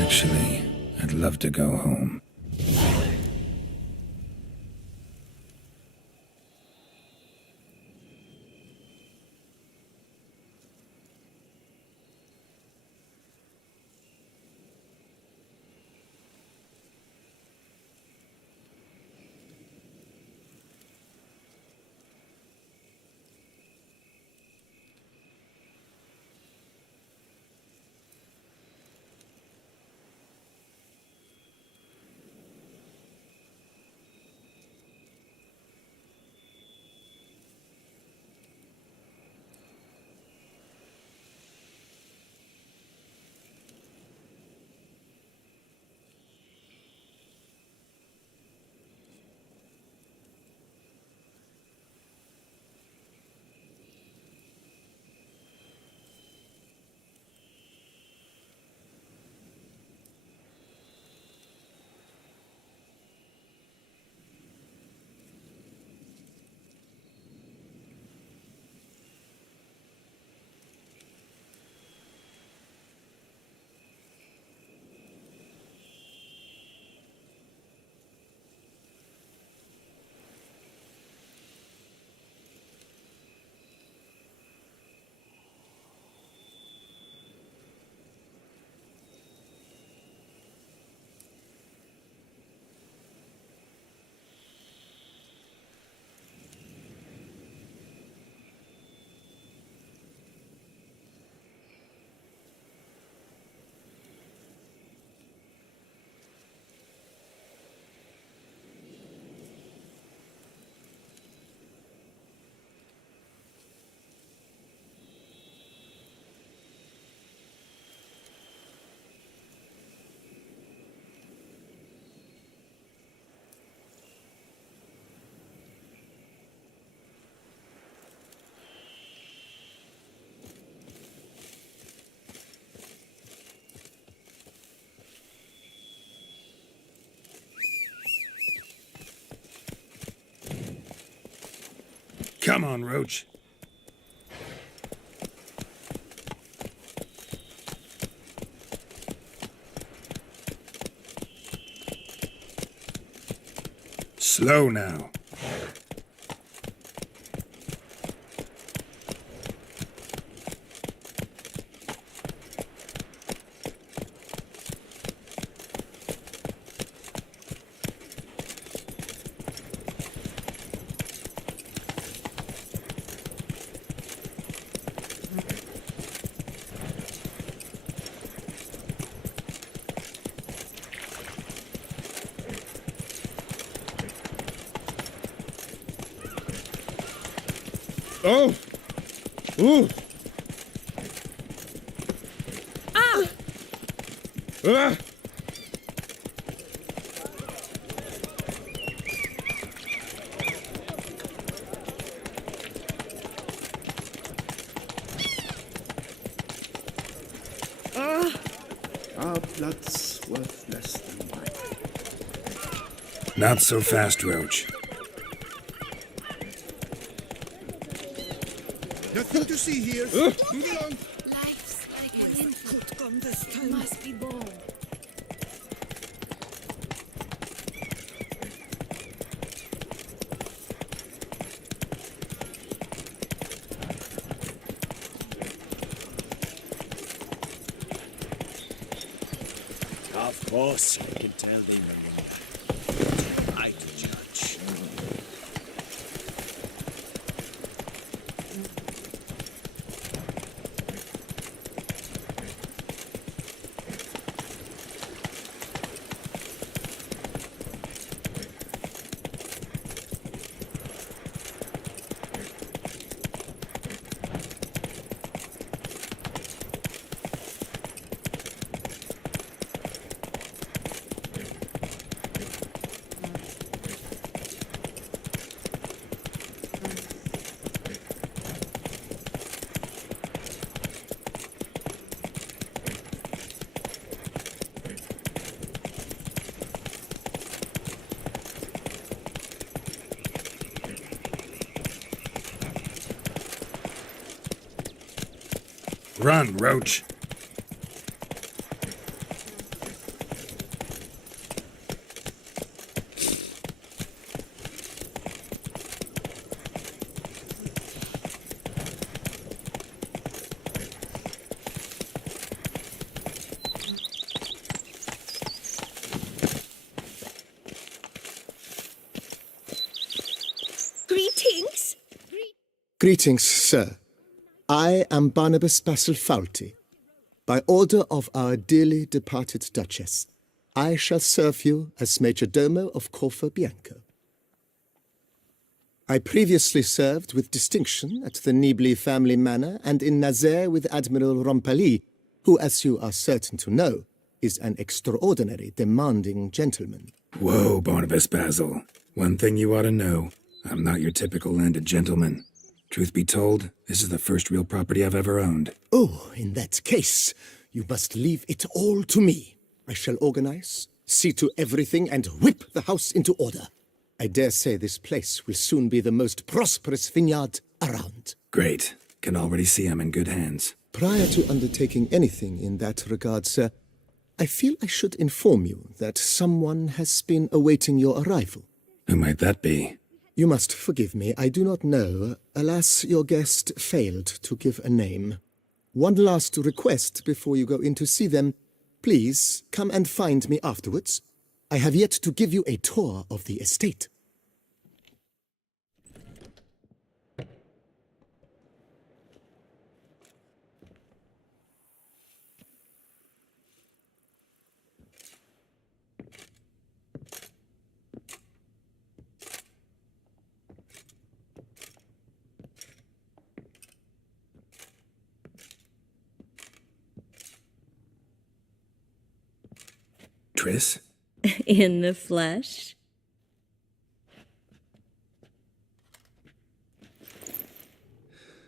Actually, I'd love to go home. Come on, Roach. Slow now. Oh! Ooh! Ah! Ah! Our blood's worth less than mine. Not so fast, Roach. Nothing to see here. Move along. Life's like an input come this time. Must be born. Of course, I can tell they know one. I to judge. Run, Roach. Greetings, sir. I am Barnabas Basilfalti. By order of our dearly departed Duchess, I shall serve you as Major Domo of Corfu Bianco. I previously served with distinction at the Nibli family manor and in Nazaire with Admiral Rompali, who, as you are certain to know, is an extraordinary demanding gentleman. Whoa, Barnabas Basil. One thing you ought to know. I'm not your typical landed gentleman. Truth be told, this is the first real property I've ever owned. Oh, in that case, you must leave it all to me. I shall organize, see to everything, and whip the house into order. I dare say this place will soon be the most prosperous vineyard around. Great. Can already see I'm in good hands. Prior to undertaking anything in that regard, sir, I feel I should inform you that someone has been awaiting your arrival. Who might that be? You must forgive me, I do not know. Alas, your guest failed to give a name. One last request before you go in to see them. Please, come and find me afterwards. I have yet to give you a tour of the estate. Triss? In the flesh?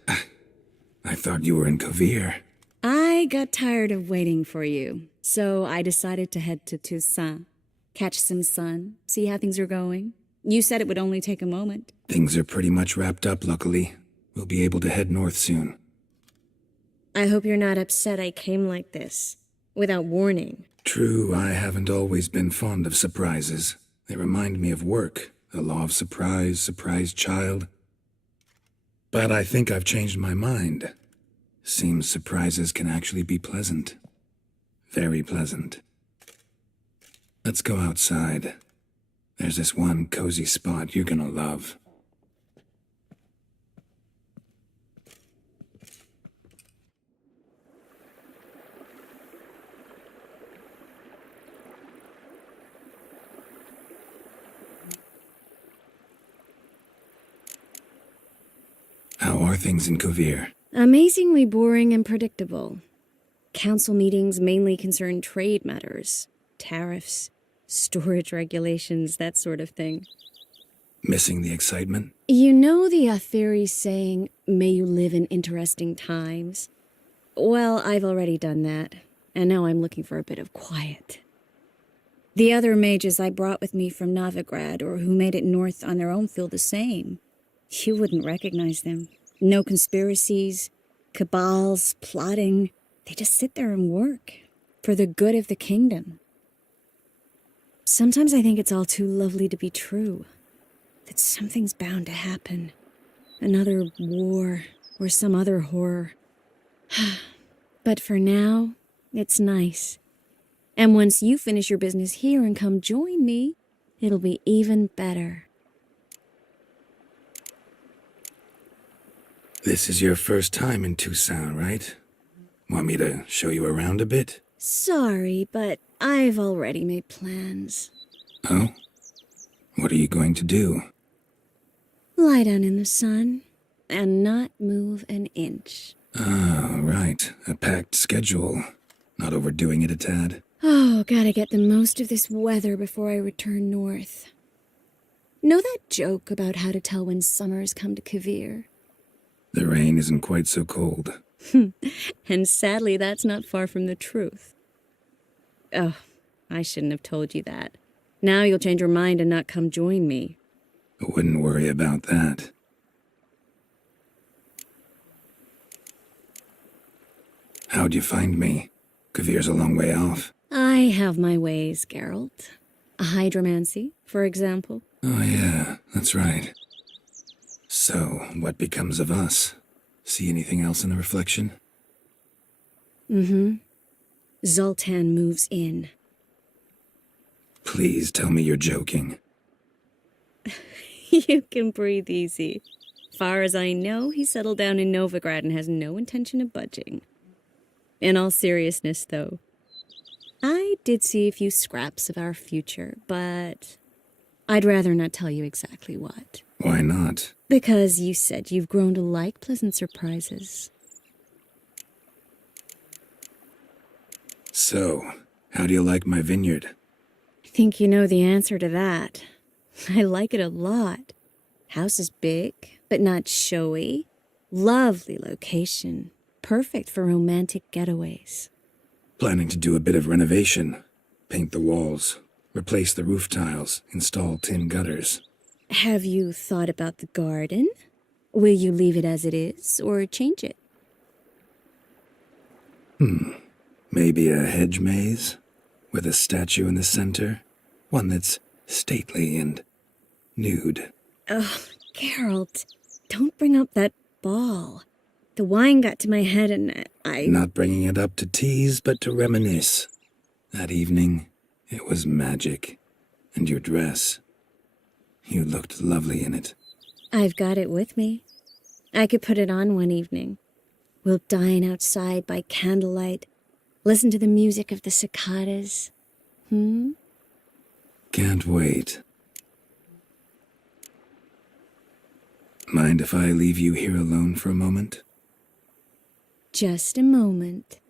I thought you were in Kovir. I got tired of waiting for you, so I decided to head to Toussaint, catch some sun, see how things are going. You said it would only take a moment. Things are pretty much wrapped up, luckily. We'll be able to head north soon. I hope you're not upset I came like this, without warning. True, I haven't always been fond of surprises. They remind me of work, the law of surprise, surprise child. But I think I've changed my mind. Seems surprises can actually be pleasant. Very pleasant. Let's go outside. There's this one cozy spot you're gonna love. How are things in Kovir? Amazingly boring and predictable. Council meetings mainly concern trade matters, tariffs, storage regulations, that sort of thing. Missing the excitement? You know the Atheri saying, may you live in interesting times? Well, I've already done that, and now I'm looking for a bit of quiet. The other mages I brought with me from Novigrad or who made it north on their own feel the same. You wouldn't recognize them. No conspiracies, cabals, plotting. They just sit there and work for the good of the kingdom. Sometimes I think it's all too lovely to be true. That something's bound to happen. Another war or some other horror. But for now, it's nice. And once you finish your business here and come join me, it'll be even better. This is your first time in Toussaint, right? Want me to show you around a bit? Sorry, but I've already made plans. Oh? What are you going to do? Lie down in the sun and not move an inch. Ah, right. A packed schedule. Not overdoing it a tad. Oh, gotta get the most of this weather before I return north. Know that joke about how to tell when summer's come to Kovir? The rain isn't quite so cold. And sadly, that's not far from the truth. Oh, I shouldn't have told you that. Now you'll change your mind and not come join me. I wouldn't worry about that. How'd you find me? Kovir's a long way off. I have my ways, Geralt. A hydromancy, for example. Oh yeah, that's right. So, what becomes of us? See anything else in the reflection? Mm-hmm. Zoltan moves in. Please tell me you're joking. You can breathe easy. Far as I know, he settled down in Novigrad and has no intention of budging. In all seriousness, though, I did see a few scraps of our future, but I'd rather not tell you exactly what. Why not? Because you said you've grown to like pleasant surprises. So, how do you like my vineyard? I think you know the answer to that. I like it a lot. House is big, but not showy. Lovely location. Perfect for romantic getaways. Planning to do a bit of renovation. Paint the walls, replace the roof tiles, install tin gutters. Have you thought about the garden? Will you leave it as it is, or change it? Maybe a hedge maze? With a statue in the center? One that's stately and nude. Oh, Geralt, don't bring up that ball. The wine got to my head and I... Not bringing it up to tease, but to reminisce. That evening, it was magic. And your dress. You looked lovely in it. I've got it with me. I could put it on one evening. We'll dine outside by candlelight, listen to the music of the cicadas. Can't wait. Mind if I leave you here alone for a moment? Just a moment.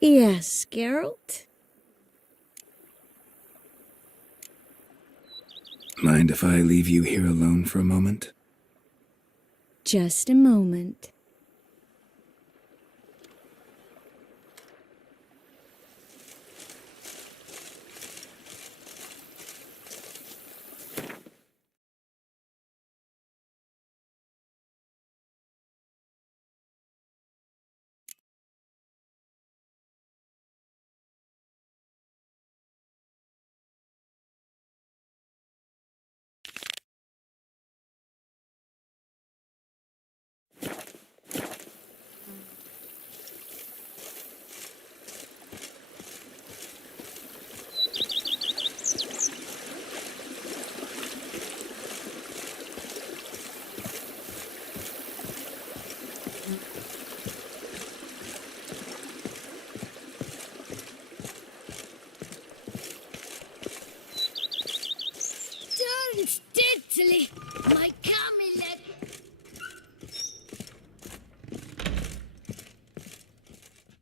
Yes, Geralt? Mind if I leave you here alone for a moment? Just a moment. Steadily, my Camelot.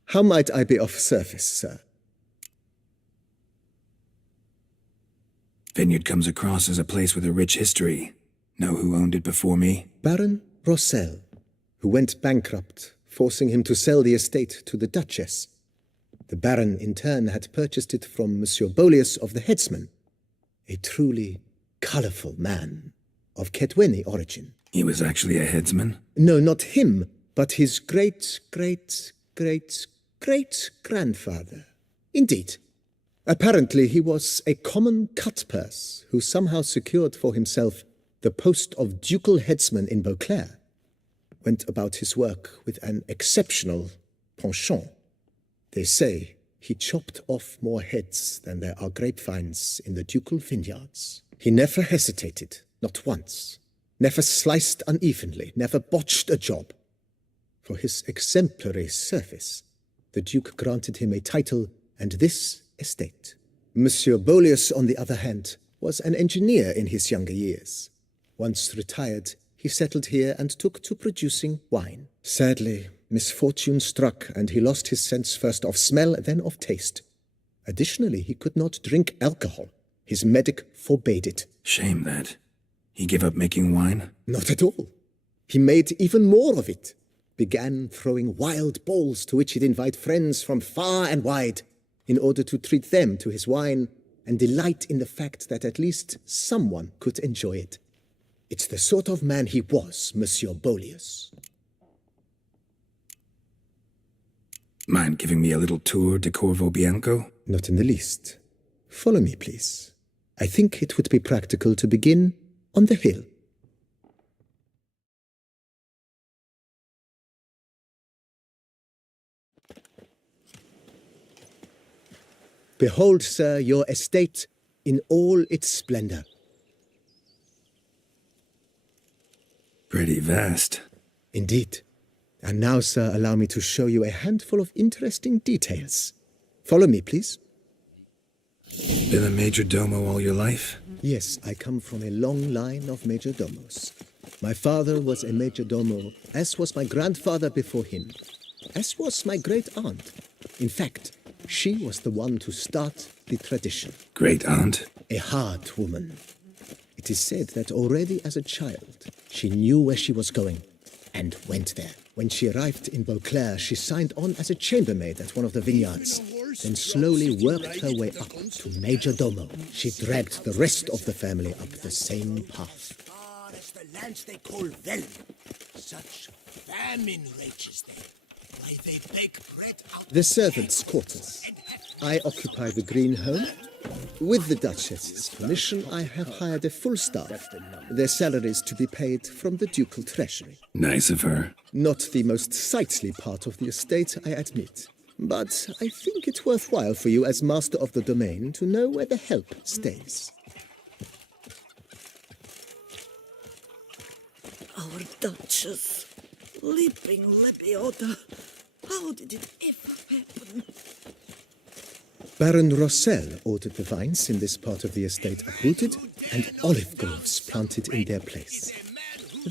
How might I be of service, sir? Vineyard comes across as a place with a rich history. Know who owned it before me? Baron Rossel, who went bankrupt, forcing him to sell the estate to the Duchess. The Baron, in turn, had purchased it from Monsieur Bolius of the Headsman, a truly colourful man of Ketweni origin. He was actually a headsman? No, not him, but his great-great-great-great-grandfather. Indeed. Apparently he was a common cutpurse who somehow secured for himself the post of ducal headsman in Beauclair. Went about his work with an exceptional penchant. They say he chopped off more heads than there are grapevines in the ducal vineyards. He never hesitated, not once. Never sliced unevenly, never botched a job. For his exemplary service, the Duke granted him a title and this estate. Monsieur Bolius, on the other hand, was an engineer in his younger years. Once retired, he settled here and took to producing wine. Sadly, misfortune struck, and he lost his sense first of smell, then of taste. Additionally, he could not drink alcohol. His medic forbade it. Shame that. He gave up making wine? Not at all. He made even more of it. Began throwing wild balls to which he'd invite friends from far and wide in order to treat them to his wine and delight in the fact that at least someone could enjoy it. It's the sort of man he was, Monsieur Bolius. Mind giving me a little tour de Corvo Bianco? Not in the least. Follow me, please. I think it would be practical to begin on the hill. Behold, sir, your estate in all its splendor. Pretty vast. Indeed. And now, sir, allow me to show you a handful of interesting details. Follow me, please. Been a major domo all your life? Yes, I come from a long line of major domos. My father was a major domo, as was my grandfather before him, as was my great aunt. In fact, she was the one to start the tradition. Great aunt? A hard woman. It is said that already as a child, she knew where she was going and went there. When she arrived in Beauclair, she signed on as a chambermaid at one of the vineyards, then slowly worked her way up to major domo. She dragged the rest of the family up the same path. Far as the lands they call Vel, such famine rages there. Why they bake bread out The servants' quarters. I occupy the green home. With the Duchess's permission, I have hired a full staff. Their salaries to be paid from the ducal treasury. Nice of her. Not the most sightly part of the estate, I admit. But I think it worthwhile for you as master of the domain to know where the help stays. Our Duchess, leaping Lebioda. How did it ever happen? Baron Rossel ordered the vines in this part of the estate uprooted and olive groves planted in their place.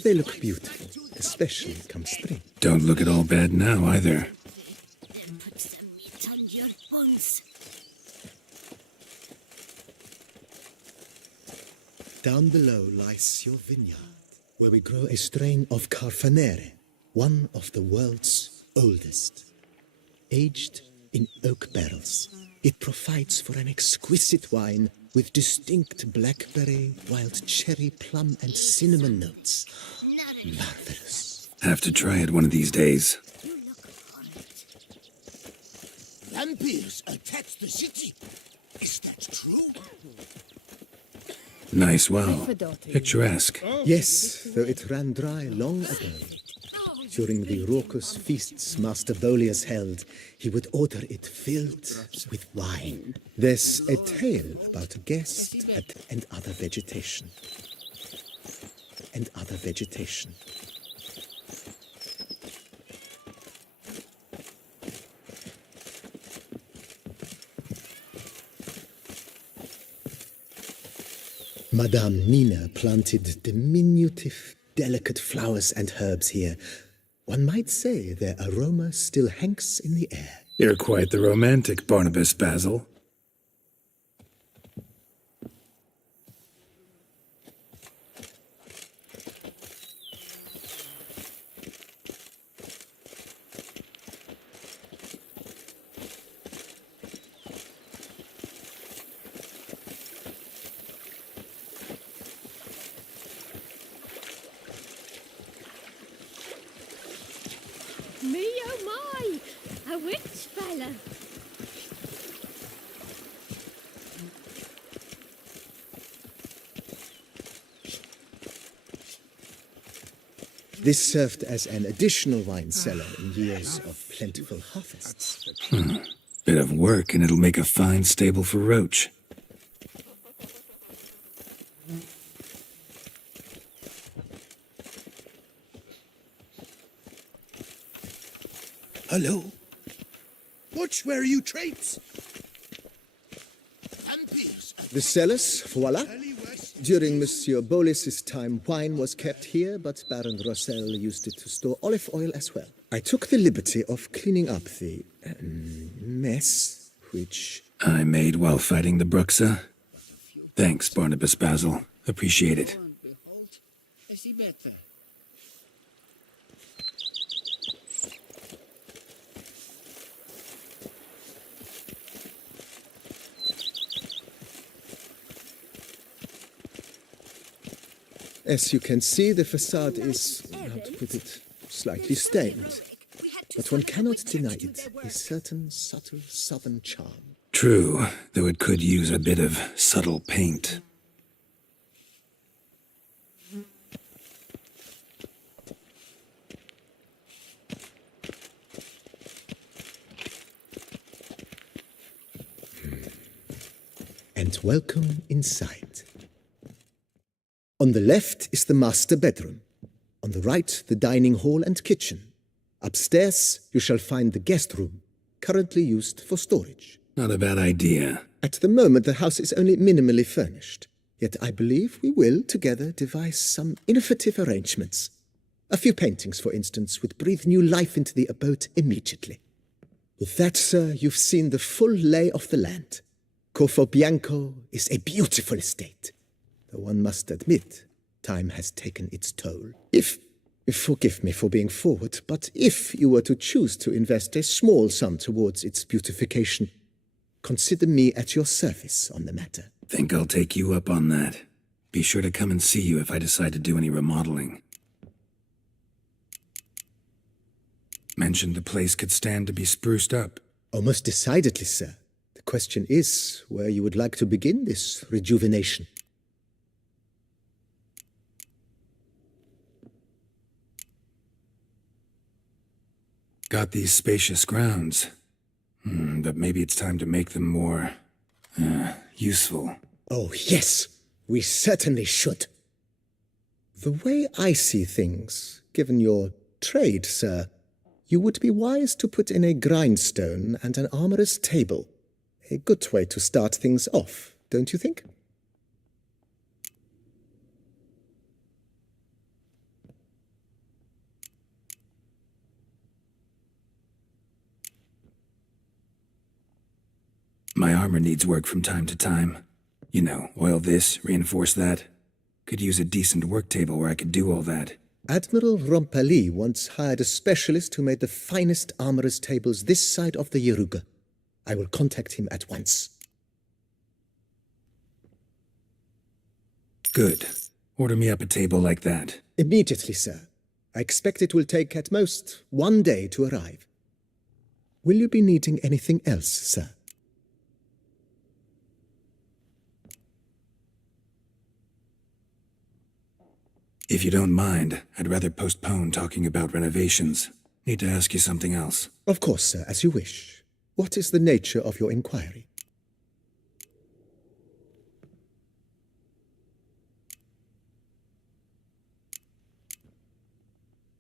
They look beautiful, especially come spring. Don't look at all bad now, either. Put some meat on your bones. Down below lies your vineyard, where we grow a strain of Carfanere, one of the world's oldest. Aged in oak barrels, it provides for an exquisite wine with distinct blackberry, wild cherry, plum, and cinnamon notes. Marvelous. Have to try it one of these days. Vampires attacked the city. Is that true? Nice well. Picturesque. Yes, though it ran dry long ago. During the raucous feasts Master Bolius held, he would order it filled with wine. There's a tale about a guest and other vegetation. And other vegetation. Madame Nina planted diminutive, delicate flowers and herbs here. One might say their aroma still hangs in the air. You're quite the romantic, Barnabas Basil. Me oh my! A witch fella! This served as an additional wine cellar in years of plentiful harvests. Bit of work and it'll make a fine stable for Roach. Hello? Watch where you traipse. The cellars, voila. During Monsieur Bolis's time, wine was kept here, but Baron Rossel used it to store olive oil as well. I took the liberty of cleaning up the mess, which I made while fighting the Bruxa. Thanks, Barnabas Basil. Appreciate it. As you can see, the facade is, how to put it, slightly stained. But one cannot deny it, a certain subtle southern charm. True, though it could use a bit of subtle paint. And welcome inside. On the left is the master bedroom. On the right, the dining hall and kitchen. Upstairs, you shall find the guest room, currently used for storage. Not a bad idea. At the moment, the house is only minimally furnished. Yet I believe we will, together, devise some innovative arrangements. A few paintings, for instance, would breathe new life into the abode immediately. With that, sir, you've seen the full lay of the land. Corvo Bianco is a beautiful estate. Though one must admit, time has taken its toll. Forgive me for being forward, but if you were to choose to invest a small sum towards its beautification, consider me at your service on the matter. Think I'll take you up on that. Be sure to come and see you if I decide to do any remodeling. Mentioned the place could stand to be spruced up. Oh, most decidedly, sir. The question is where you would like to begin this rejuvenation. Got these spacious grounds. But maybe it's time to make them more, useful. Oh, yes. We certainly should. The way I see things, given your trade, sir, you would be wise to put in a grindstone and an armorer's table. A good way to start things off, don't you think? My armor needs work from time to time. You know, oil this, reinforce that. Could use a decent work table where I could do all that. Admiral Rompali once hired a specialist who made the finest armorer's tables this side of the Yaruga. I will contact him at once. Good. Order me up a table like that. Immediately, sir. I expect it will take at most 1 day to arrive. Will you be needing anything else, sir? If you don't mind, I'd rather postpone talking about renovations. Need to ask you something else. Of course, sir, as you wish. What is the nature of your inquiry?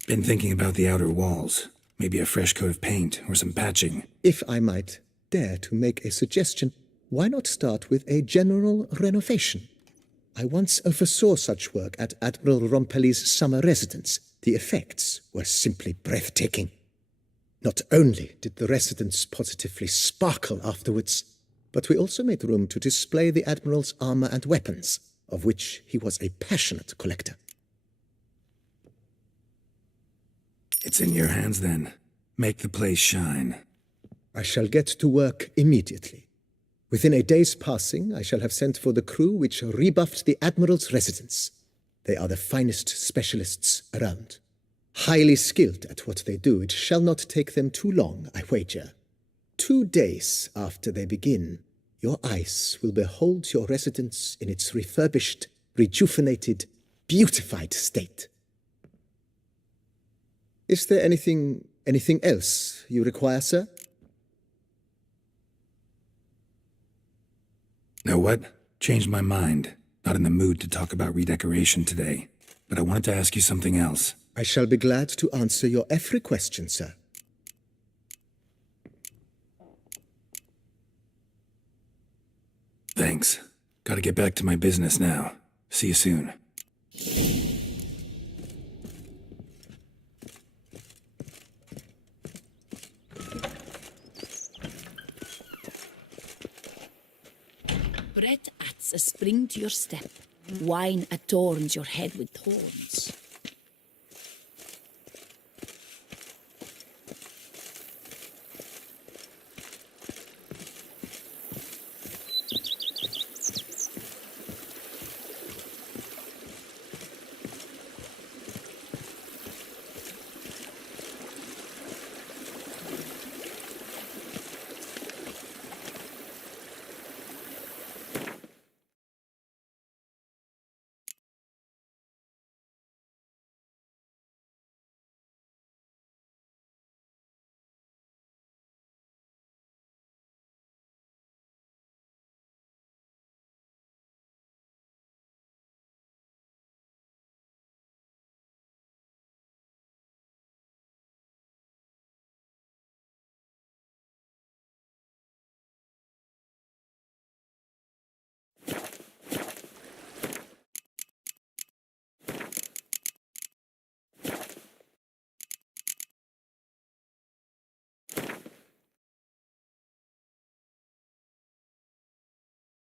Been thinking about the outer walls. Maybe a fresh coat of paint or some patching. If I might dare to make a suggestion, why not start with a general renovation? I once oversaw such work at Admiral Rompeli's summer residence. The effects were simply breathtaking. Not only did the residence positively sparkle afterwards, but we also made room to display the Admiral's armor and weapons, of which he was a passionate collector. It's in your hands then. Make the place shine. I shall get to work immediately. Within a day's passing, I shall have sent for the crew which rebuffed the Admiral's residence. They are the finest specialists around. Highly skilled at what they do, it shall not take them too long, I wager. 2 days after they begin, your eyes will behold your residence in its refurbished, rejuvenated, beautified state. Is there anything else you require, sir? Know what? Changed my mind. Not in the mood to talk about redecoration today. But I wanted to ask you something else. I shall be glad to answer your every question, sir. Thanks. Gotta get back to my business now. See you soon. Bread adds a spring to your step. Wine adorns your head with thorns.